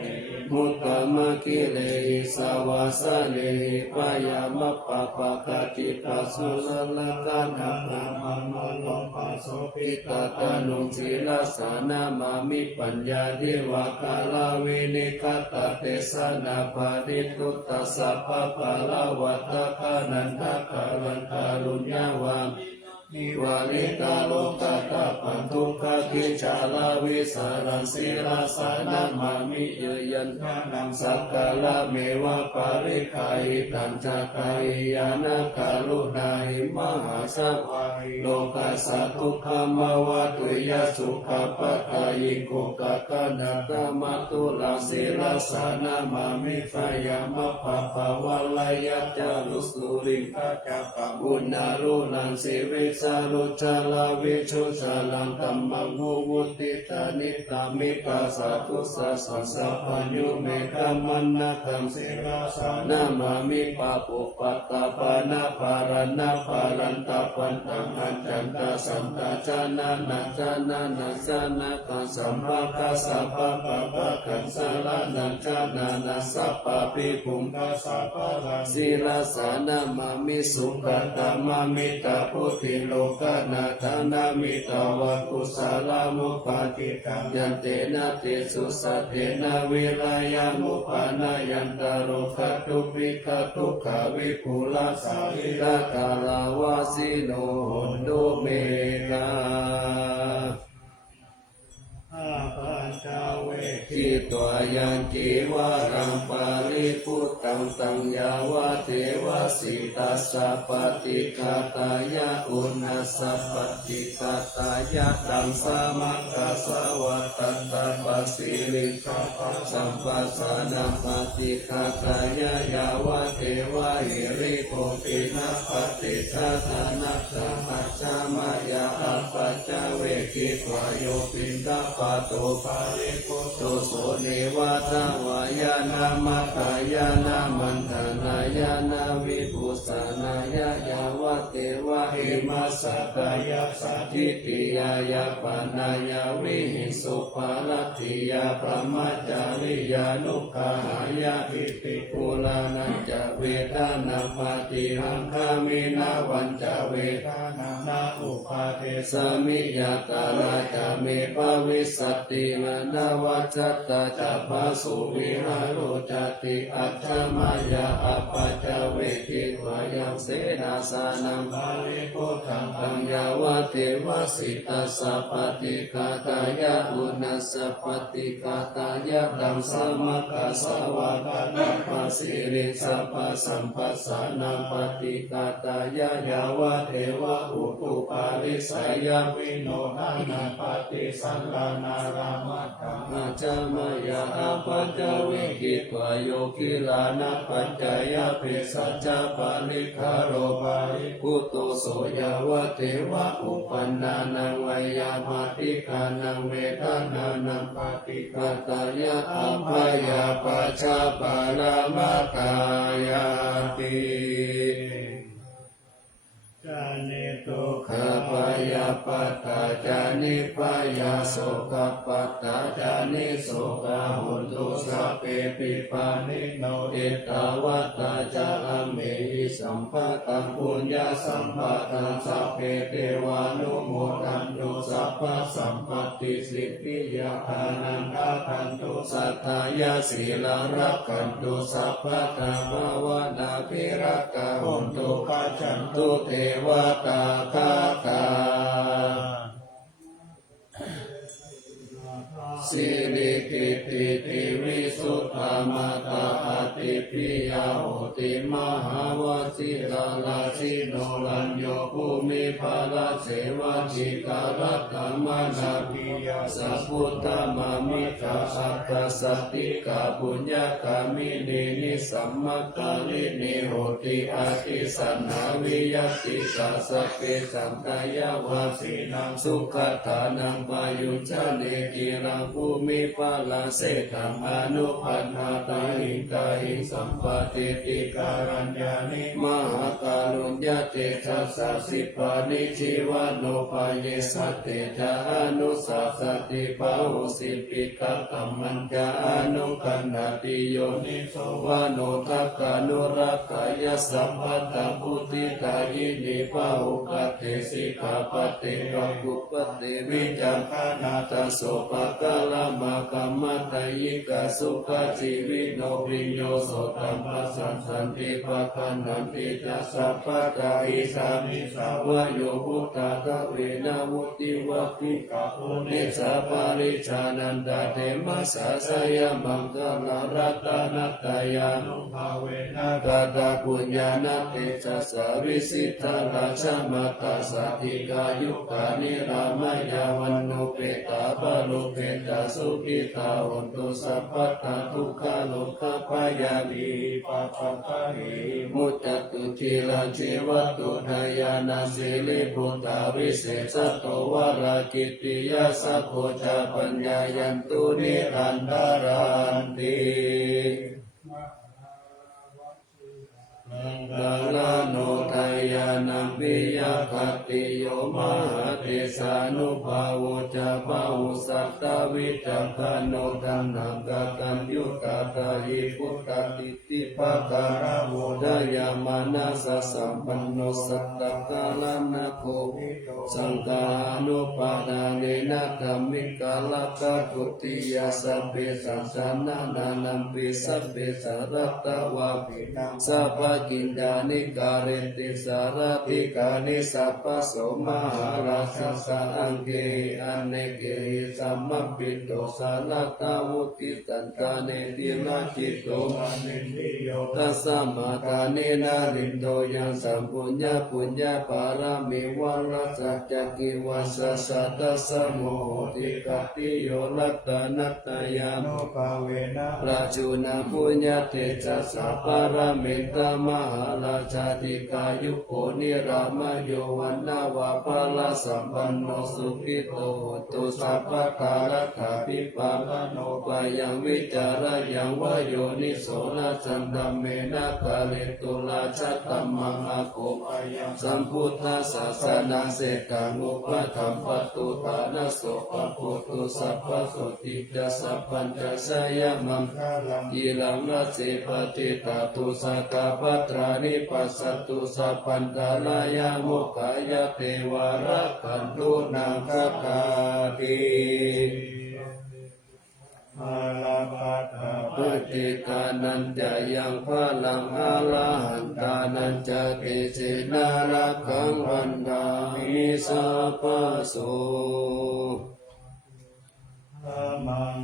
มุตตมะกิเลหิสาวาสะเลหิปายามะปะปะกะจิปัสสุลละกะนะพะมะโนโลปัสโสปิตะตะนุศีลสานามามิปัญญาทิวะกาลาเวนิกัตตะเตสนาภาริตุตตะสัพพะปะละวัตตะคานันทะกาลันทารุญญาวังนิวาริกาโลกัตตะปันทุกขกิจาลาวิสารังศีลสานามามิเยยันทานังสักกะละเมวะปาริกายิตัญจกายยานะกาลุนาหิมหาสัพพะโลกัสสะทุกขมวะตุยสุขปัฏฐายิโกกะกะนะกะมะตุลาศีลสานามามิฟายามะปะปะวะลายะจารุสุริงคะจักขะบุญนารุนังสิวิสารุจาลาวิชุสาลังธัมมังวุวุติตานิตามิกาสาตุสัสสะปัญญูเมตัมมันนะคังสิราสานามามิปะปุปัตตาปานาภารณะภารันตาปันตังอัญจันตาสันตาจานานาจานานาจานาตังสัมภะกะสัพพะปะปะกังสารานัจานานาสัพพะปิภุมตัสสะปะลังศีลสานามามิสุขตามามิตาพุทธิโลกานาธานามิตาวะกุสาลามุปาติกังยันเตนะเตสุสัตเตนะวิรายามุปานายันตโรคตุปิกตุขวิภูลาสาวิรากาลาวาสิโนโหตุเมกาอาปัญจเวทิตวายันจิวารังปาริพุตตังตังยาวะเทวสิตัสสะปฏิฆาตายะอุณัสสะปฏิฆาตายะตังสามัคคะสวัตตตาปสิริกาสัมปัสสะนะปฏิฆาตายะยาวะเทวะหิริโกปินะปฏิฆาตานะสัมปัจจามายะอัปปัจจเวกิตวโยปินทปะโตปาริโกโตโสเนวะตาวายานามัคคายานามันธนายานาวิปุสานายายาวะเทวะหิมัสสะกายะสัจจิติยายาปานายาวิหิสุภาลัตถิยาพระมัจจาริยานุกาหายาอิติปุลานันจะเวทานาปฏิหังคามินาวันจะเวทานานาอุปาเทสมิยาตาลาจะเมภวิสัตติมนาวัจจตาจะภาสุวิหารโรจติอัจฉมายาอัปปัจจเวทิวายังเสนาสานัง ภาริพุทธังปัญญาวะเทวสิตาสัพพติกาตายะอุณสสัพพติกาตายะตังสมัคคะสวะกะตัปสิริสัพพสัมปัสสานังปฏิกาตายะยาวะเทวะอุตุปาริสายะวิโนหานาปฏิสังฆนารามะธัมมาจามายาอาปัจจวิกิตวโยกิลานะปัจจายะภิสัจจะปาริคาโรปาริพุตโตโสยาวะเทวะอุปันนานังวัยยามาติกานังเวทนานังปฏิกาตายะอัพพยาปัจจปารามกายาติจานิทุกขปายาปัตตาจานิปายาโสกปัตตาจานิโสกหุนตุสัพเพปิปานิโนเอตวัตตาจาเมหิสัมภะตังปุญญาสัมปะตังสัพเพเทวานุโมทันตุสัพพะสัมปติสิทธิยาทานังอาคันตุสัทธายาศีลารักขันตุสัพพะธรรมวนาภิรักขาหุนตุปัจจันตุเทวตาคาตาสิริกิติติวิสุทธามาตาอติปิยาโหติมหาวสิตาลาสิโนลัญโยภูมิภาลเสวะจิกาลัตตมานาปิยาสัพพุตตมามิกาอัปปสติกาปุญญกามินีนิสัมมัคคาลินิโหติอาทิสันหาวิยติสาสะเปสัมตายาวาสีนังสุขตานังปายุจเนกิรังภูมิภาลเสตังอนุปัฏฐาตาหิกาหิสัมปติติการัญญานิมหาการุญญเตชัสสะสิปานิชีวโนปายเยสัตเตจาอนุสัสสติภาหุสิปิกตัมมัญจาอนุกันนาติโยนิโสวโนทักขานุรักขายสัมปัตตพุทธิตายินิภาหุกัตเถสิกขาปเตกัปปุปเตวิจังคนาตโสปะกะละมะกัมมัตตยิกาสุขจีวิโนวิญโยโสตัมปัสสันติปะคันนันติจัสสะปะกาอิสามิสาวะโยพุตตะกะเวนะมุติวัปปิกะโพนิสัพปะริชานันตเตมัสสะสยมังคลรัตนัตตยานุภาเวนะกะตะปุญญานัตเตจัสสะวิสิทธาราชมัตตสัตถิกายุกานิรามายาวันโนเปตาปะโลเปตาสุขิตาหุนตุสัพพะตาทุกขาโลกพยาลีปัปปะคะหิมุตตตุทีละชีวตุทายานาสิลิพุตตาวิเศษโตวรากิติยาสัพโพจาปัญญายันตุนิรันดารันติกาลโนทายานัมปิยาคติโยมหาเทสานุภาวุจาภาวุสัตตวิจักขโนทันนังกตัญยุกตาหิพุทธติติภะการะโวดายามานาสสัมปันโนสัตตกาลนะโคสังฆานุปาทาเนนะธัมมิกาลกะทุติยาสัพเพสังสานานานัมปิสัพเพสารัตตวะปินังสัพพกินญานิการิติสารติกานิสัพพโสมหาราชสังเกอันเนเกสัมมปิโตสารตาวุติตันตาเนตินาจิตโตอนินิโยตัสสะมาทาเนนารินโตยังสัมปุญญาปุญญาปารามิวังรัสจักกิวัสสะตัสสะโมโหติกติโยรัตนัตตยานุภาเวนะราชุนาปุญญาเตจัสสะปารามิตามหาราชาติกายุโกนิรามโยวันนาวาภาลสัมปันโนสุขิโตตุสัพพะคารัคาภิปาลโนปายังวิจารยังวโยนิโสนาจันตัมเมนะกาเลตุลาชัตตัมมังอาโกปายังสัมพุทธัสสะสนังเสกานุปะธัมปตุตานะโสปะโพตุสัพพะโสติจัสสัพพัญจะสยมังคาลังยีลังรัสเสปฏิตาตุสักกะปัตรานิปัสสตุสัพพันตาลายาโมกขายเทวารักขันตุนังคตาติอาลาภัตต ปฏิกานันจะยังพลังอาลาหันตานันจะเกจินารักขังวันดามิสัพพโส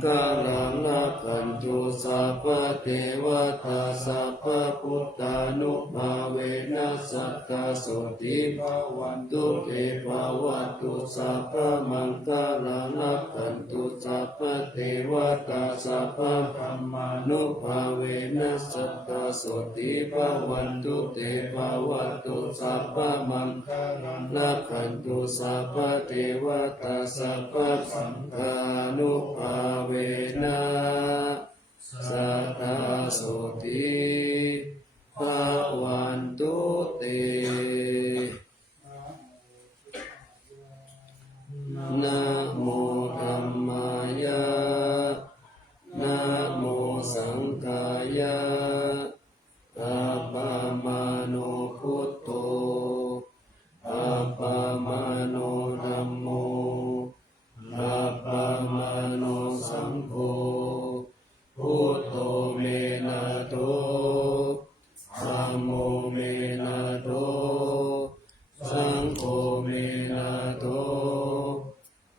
กาลังนักขันตุสัพพเทวตาสัพพพุทธานุภาเวนัสสัทธาโสติภาวันตุเตภาวัตุสัพพมังคลังนักขันตุสัพพเทวตาสัพพธรรมานุภาเวนัสสัทธาโสติภาวันตุเตภาวัตุสัพพมังคลังนักขันตุสัพพเทวตาสัพพสังฆานุภาเวนะสัทธาโสติภาวันตุเตนะโมธัมมายะนะโมสังฆายะอะปะมาโนพุทโธอะปะมาโนธัมโมอะปะมาโนสังโฆพุทโธเมนะโตธัมโมเมนะโตสังโฆเมนะโต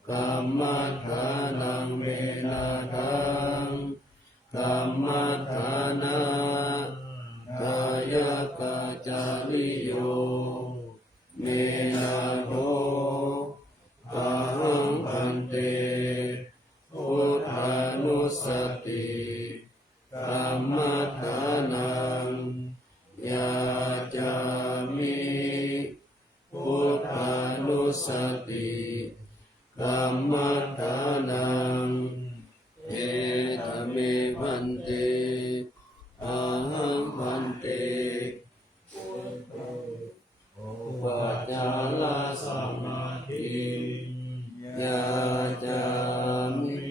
กัมมัฏฐานังเมนะทังกัมมัฏฐานะกายกาจาริโยเมนะโตอะหังพันเตพุทธานุสติกัมมัฏฐานังยาจามิพุทธานุสติกัมมัฏฐานังเอตเมพันเตอะหังพันเตปัจจาลสมาธิยาจามิ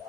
อ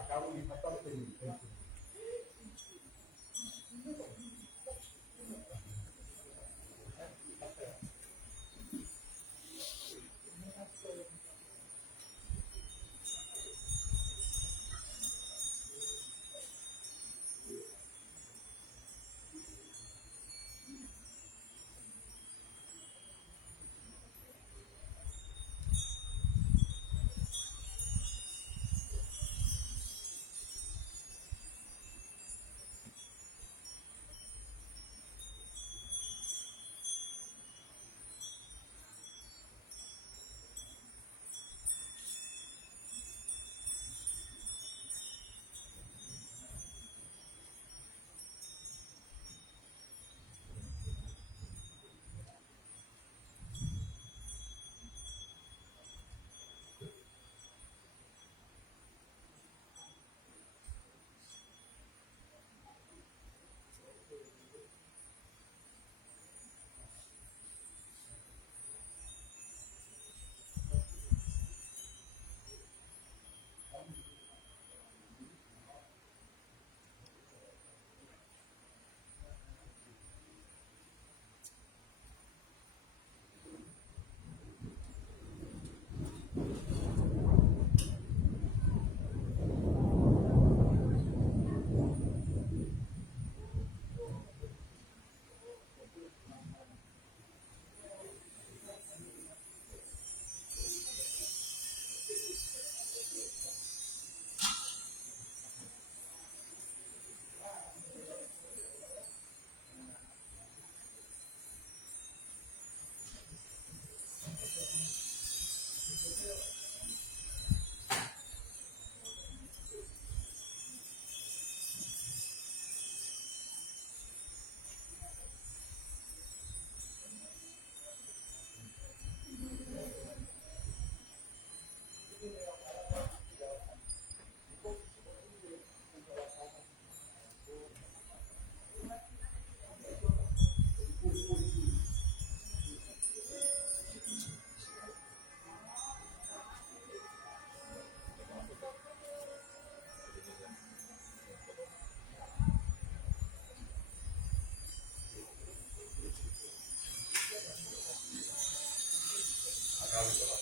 เ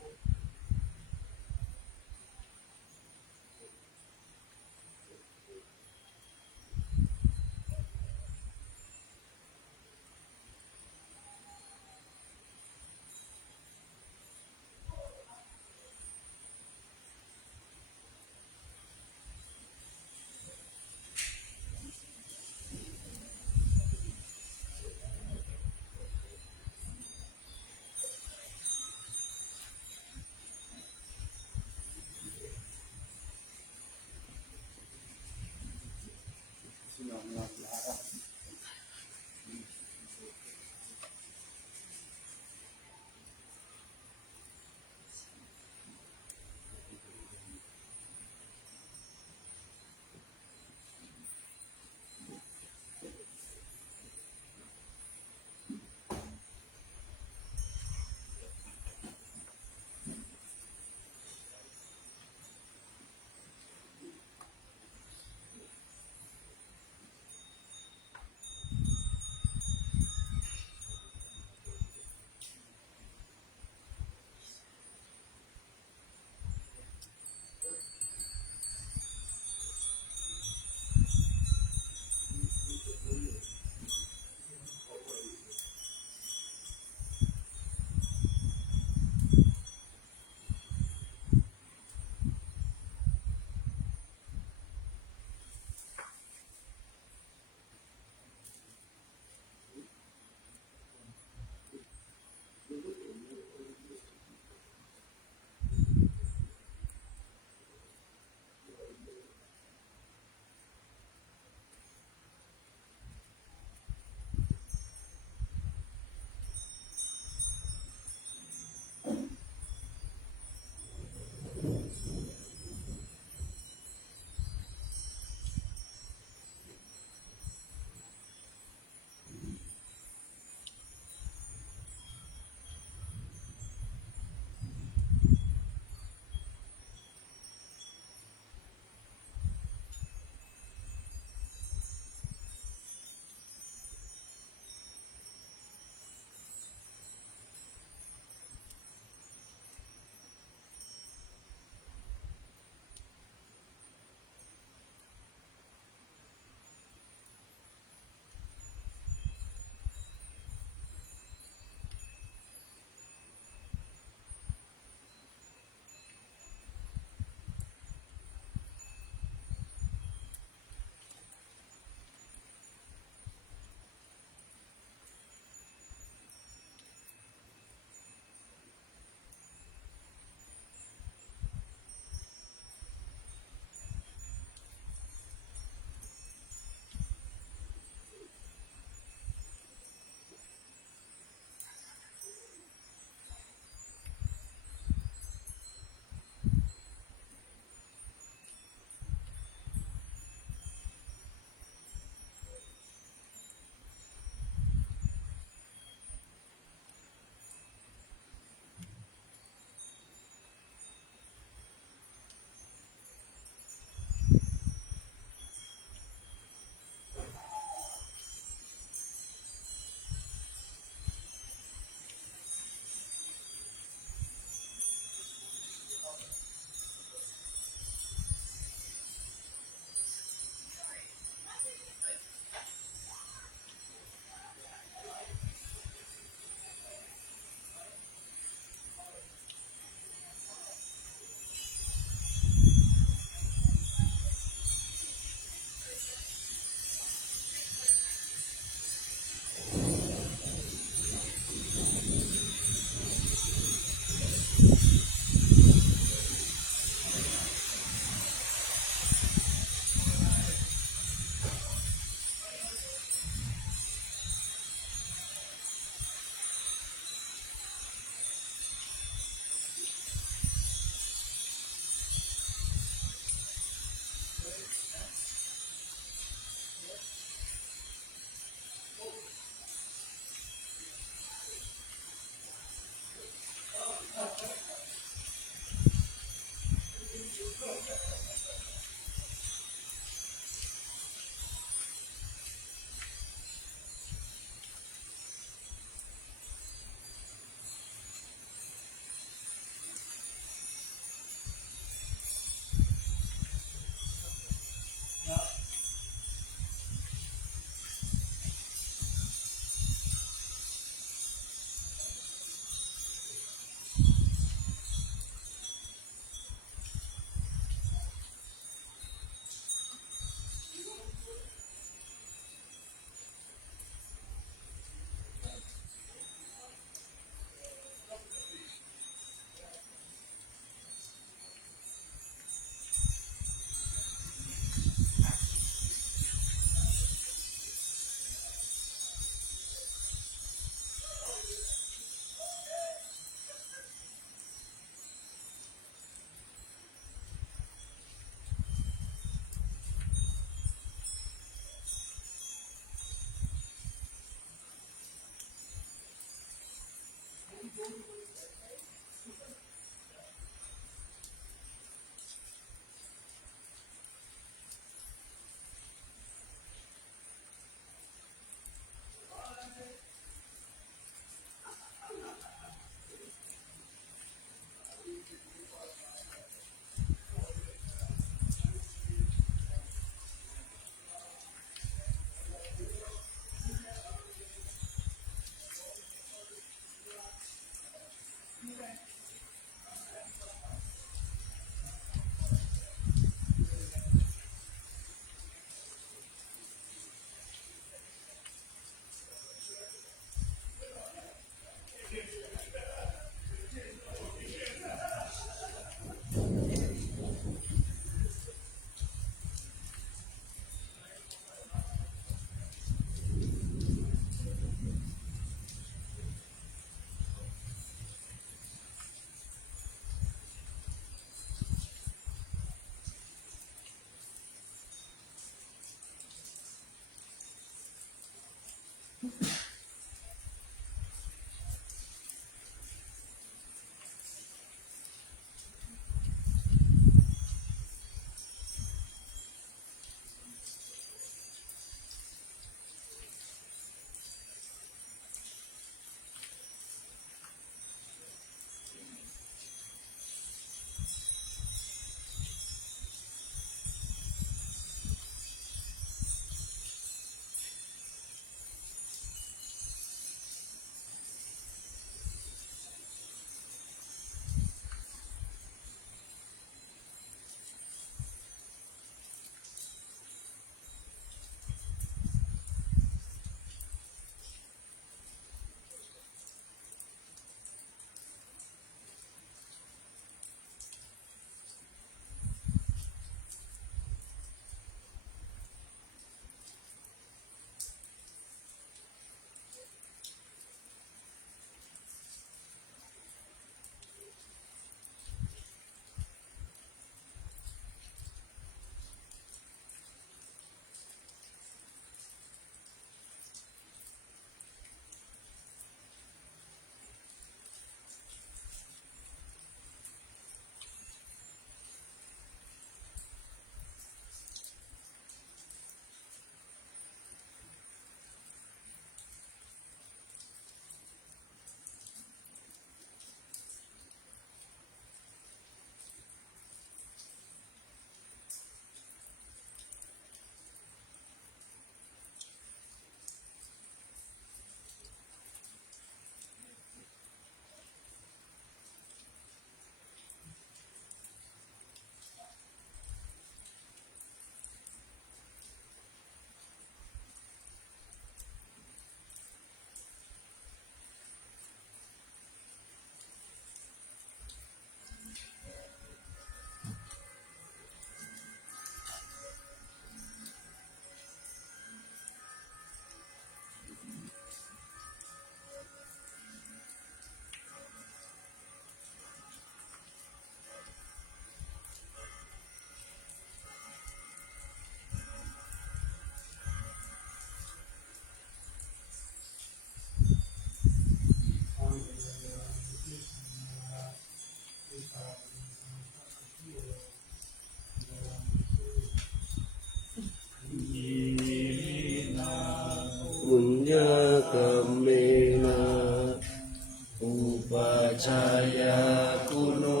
ยาคุณุ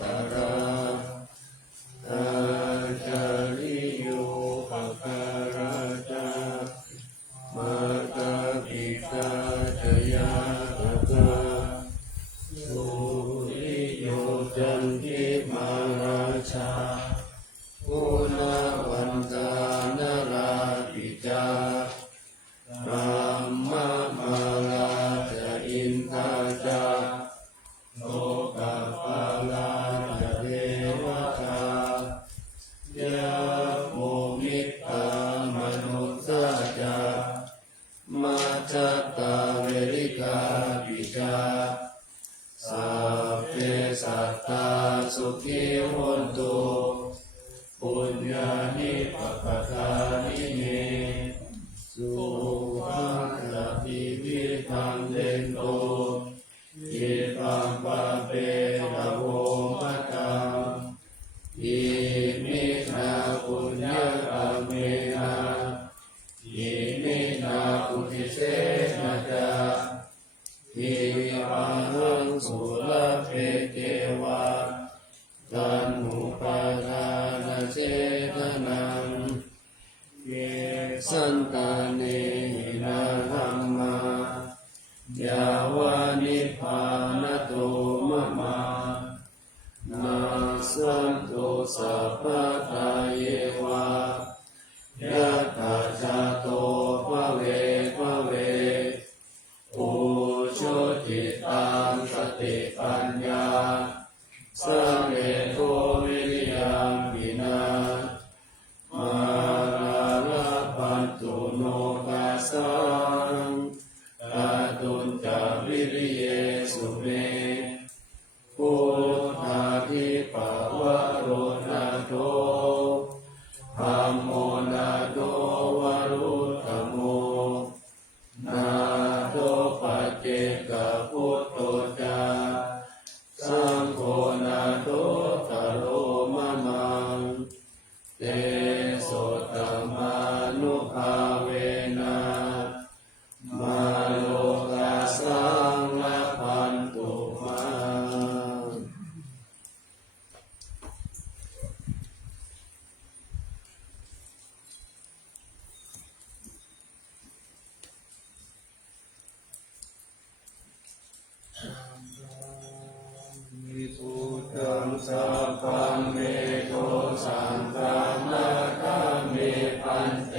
ตระอาจาริโยปการะจามาตาปิตาจยาตถาสุริโยจันทิมาราชาคุณวันตานราปิจารัมมะมาลาจะอินทาจาโลกาปาลาจะเทวตายาโมมิตามนุสสาจามาจัตตาเวริกาปิจาสัพเพสัตตาสุขีโหนตุปุญญานิปัปปทานิเนสุขังลาภิวิธังเดนโตเยปังปะเประโวมัตตังอิมินาปุญญาเมนะอิมินาปุถิเสนะจาอิปังหังสุลเพเกวะตันหุปาทานเจตนังเยสันตาเนนะธัมมายาวานิพพานโตมะมานาสันโตสัพพะทาเยวะยะถาจาโตภเวภเวอุชุติตังสติปัญญาสังเวโทวิริยังปินามาลาปันตุโนกัสสังตาตุนจาวิริเยสุเมพุทธาทิปวะโรนาโตธัมโมนาโตวะรุตตโมนาโตปัจเจกพุทโธจาสังโฆนาโตตโรมะมังเตโสตมานุภาเวนะมาโลกัสสังละพันตุมาวิสุทธังสัพพังเมโตสังฆานาคาเมปันเต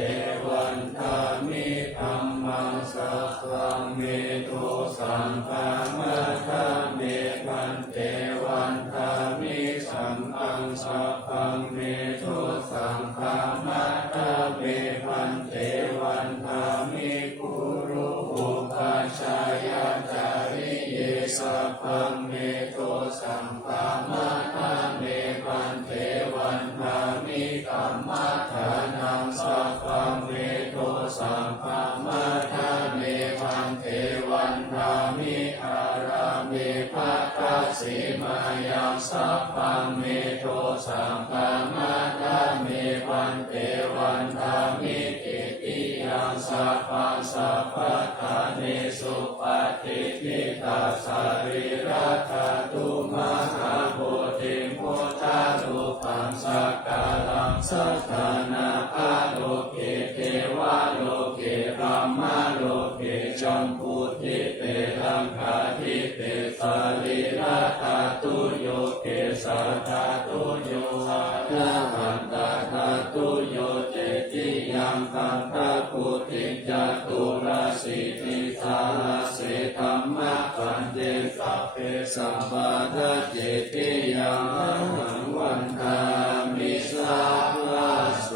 วันทามิธัมมังสัพพังเมโตสังฆานาคาเมปันเตวันทามิสัมมังสัพพังเมโตสังฆานาคาเมปันเตวันทามิกุรุอุปัชฌายาจาริเยสัพพังเมโตสังฆานาคาเมปันเตวันทามิกัมมัฏฐานังสัพพังเมโตสังฆานาคาเมปันเตวันทามิอาราเมภัตตสีมายังสัพพังเมโตสังฆานาคาเมปันเตวันทามิเอติยังสัพพังสัพพะทาเนสุปฏิทิตาสาริรัตตุมหาโพธิโพธารูปังสักกาลังสัทธานาภาโลเกเทวะโลเกรัมมาโลเกจัมพุทิเตลังคาทิเตสาริรัตตุโยเกสัทธาตุโยอาหันตถาตุโยเจติยังคันธพุติจัตุราสิทิสาเสธัมมะปัญเจสัพเพสัมปะทะเจติยังหังวันทามิสัพพะโส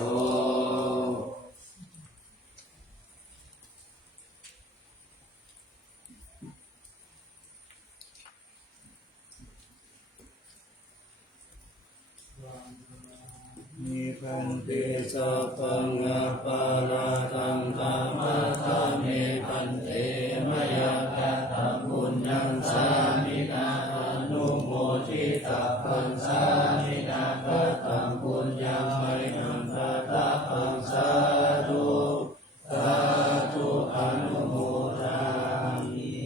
นิพันติสัพพังอัปปาราทังธรรมะธรรมเมพันเตมยะกะตะปุญญังสามินาอนุโมทิตาปังสามินากะตังปุญญังไมหังตตะปังสาธุสาธุอนุโมทามิ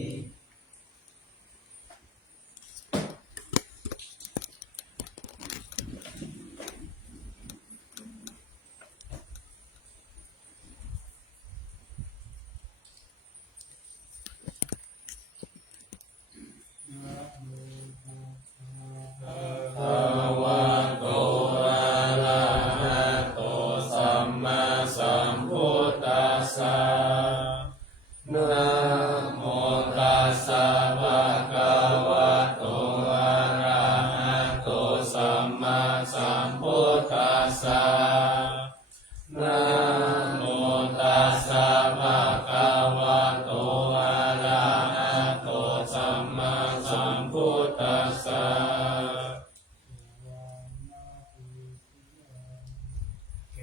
สัมพุทธัสสะนะโมตัสสะภะคะวะโตอะระหะโตสัมมาสัมพุทธัสสะเก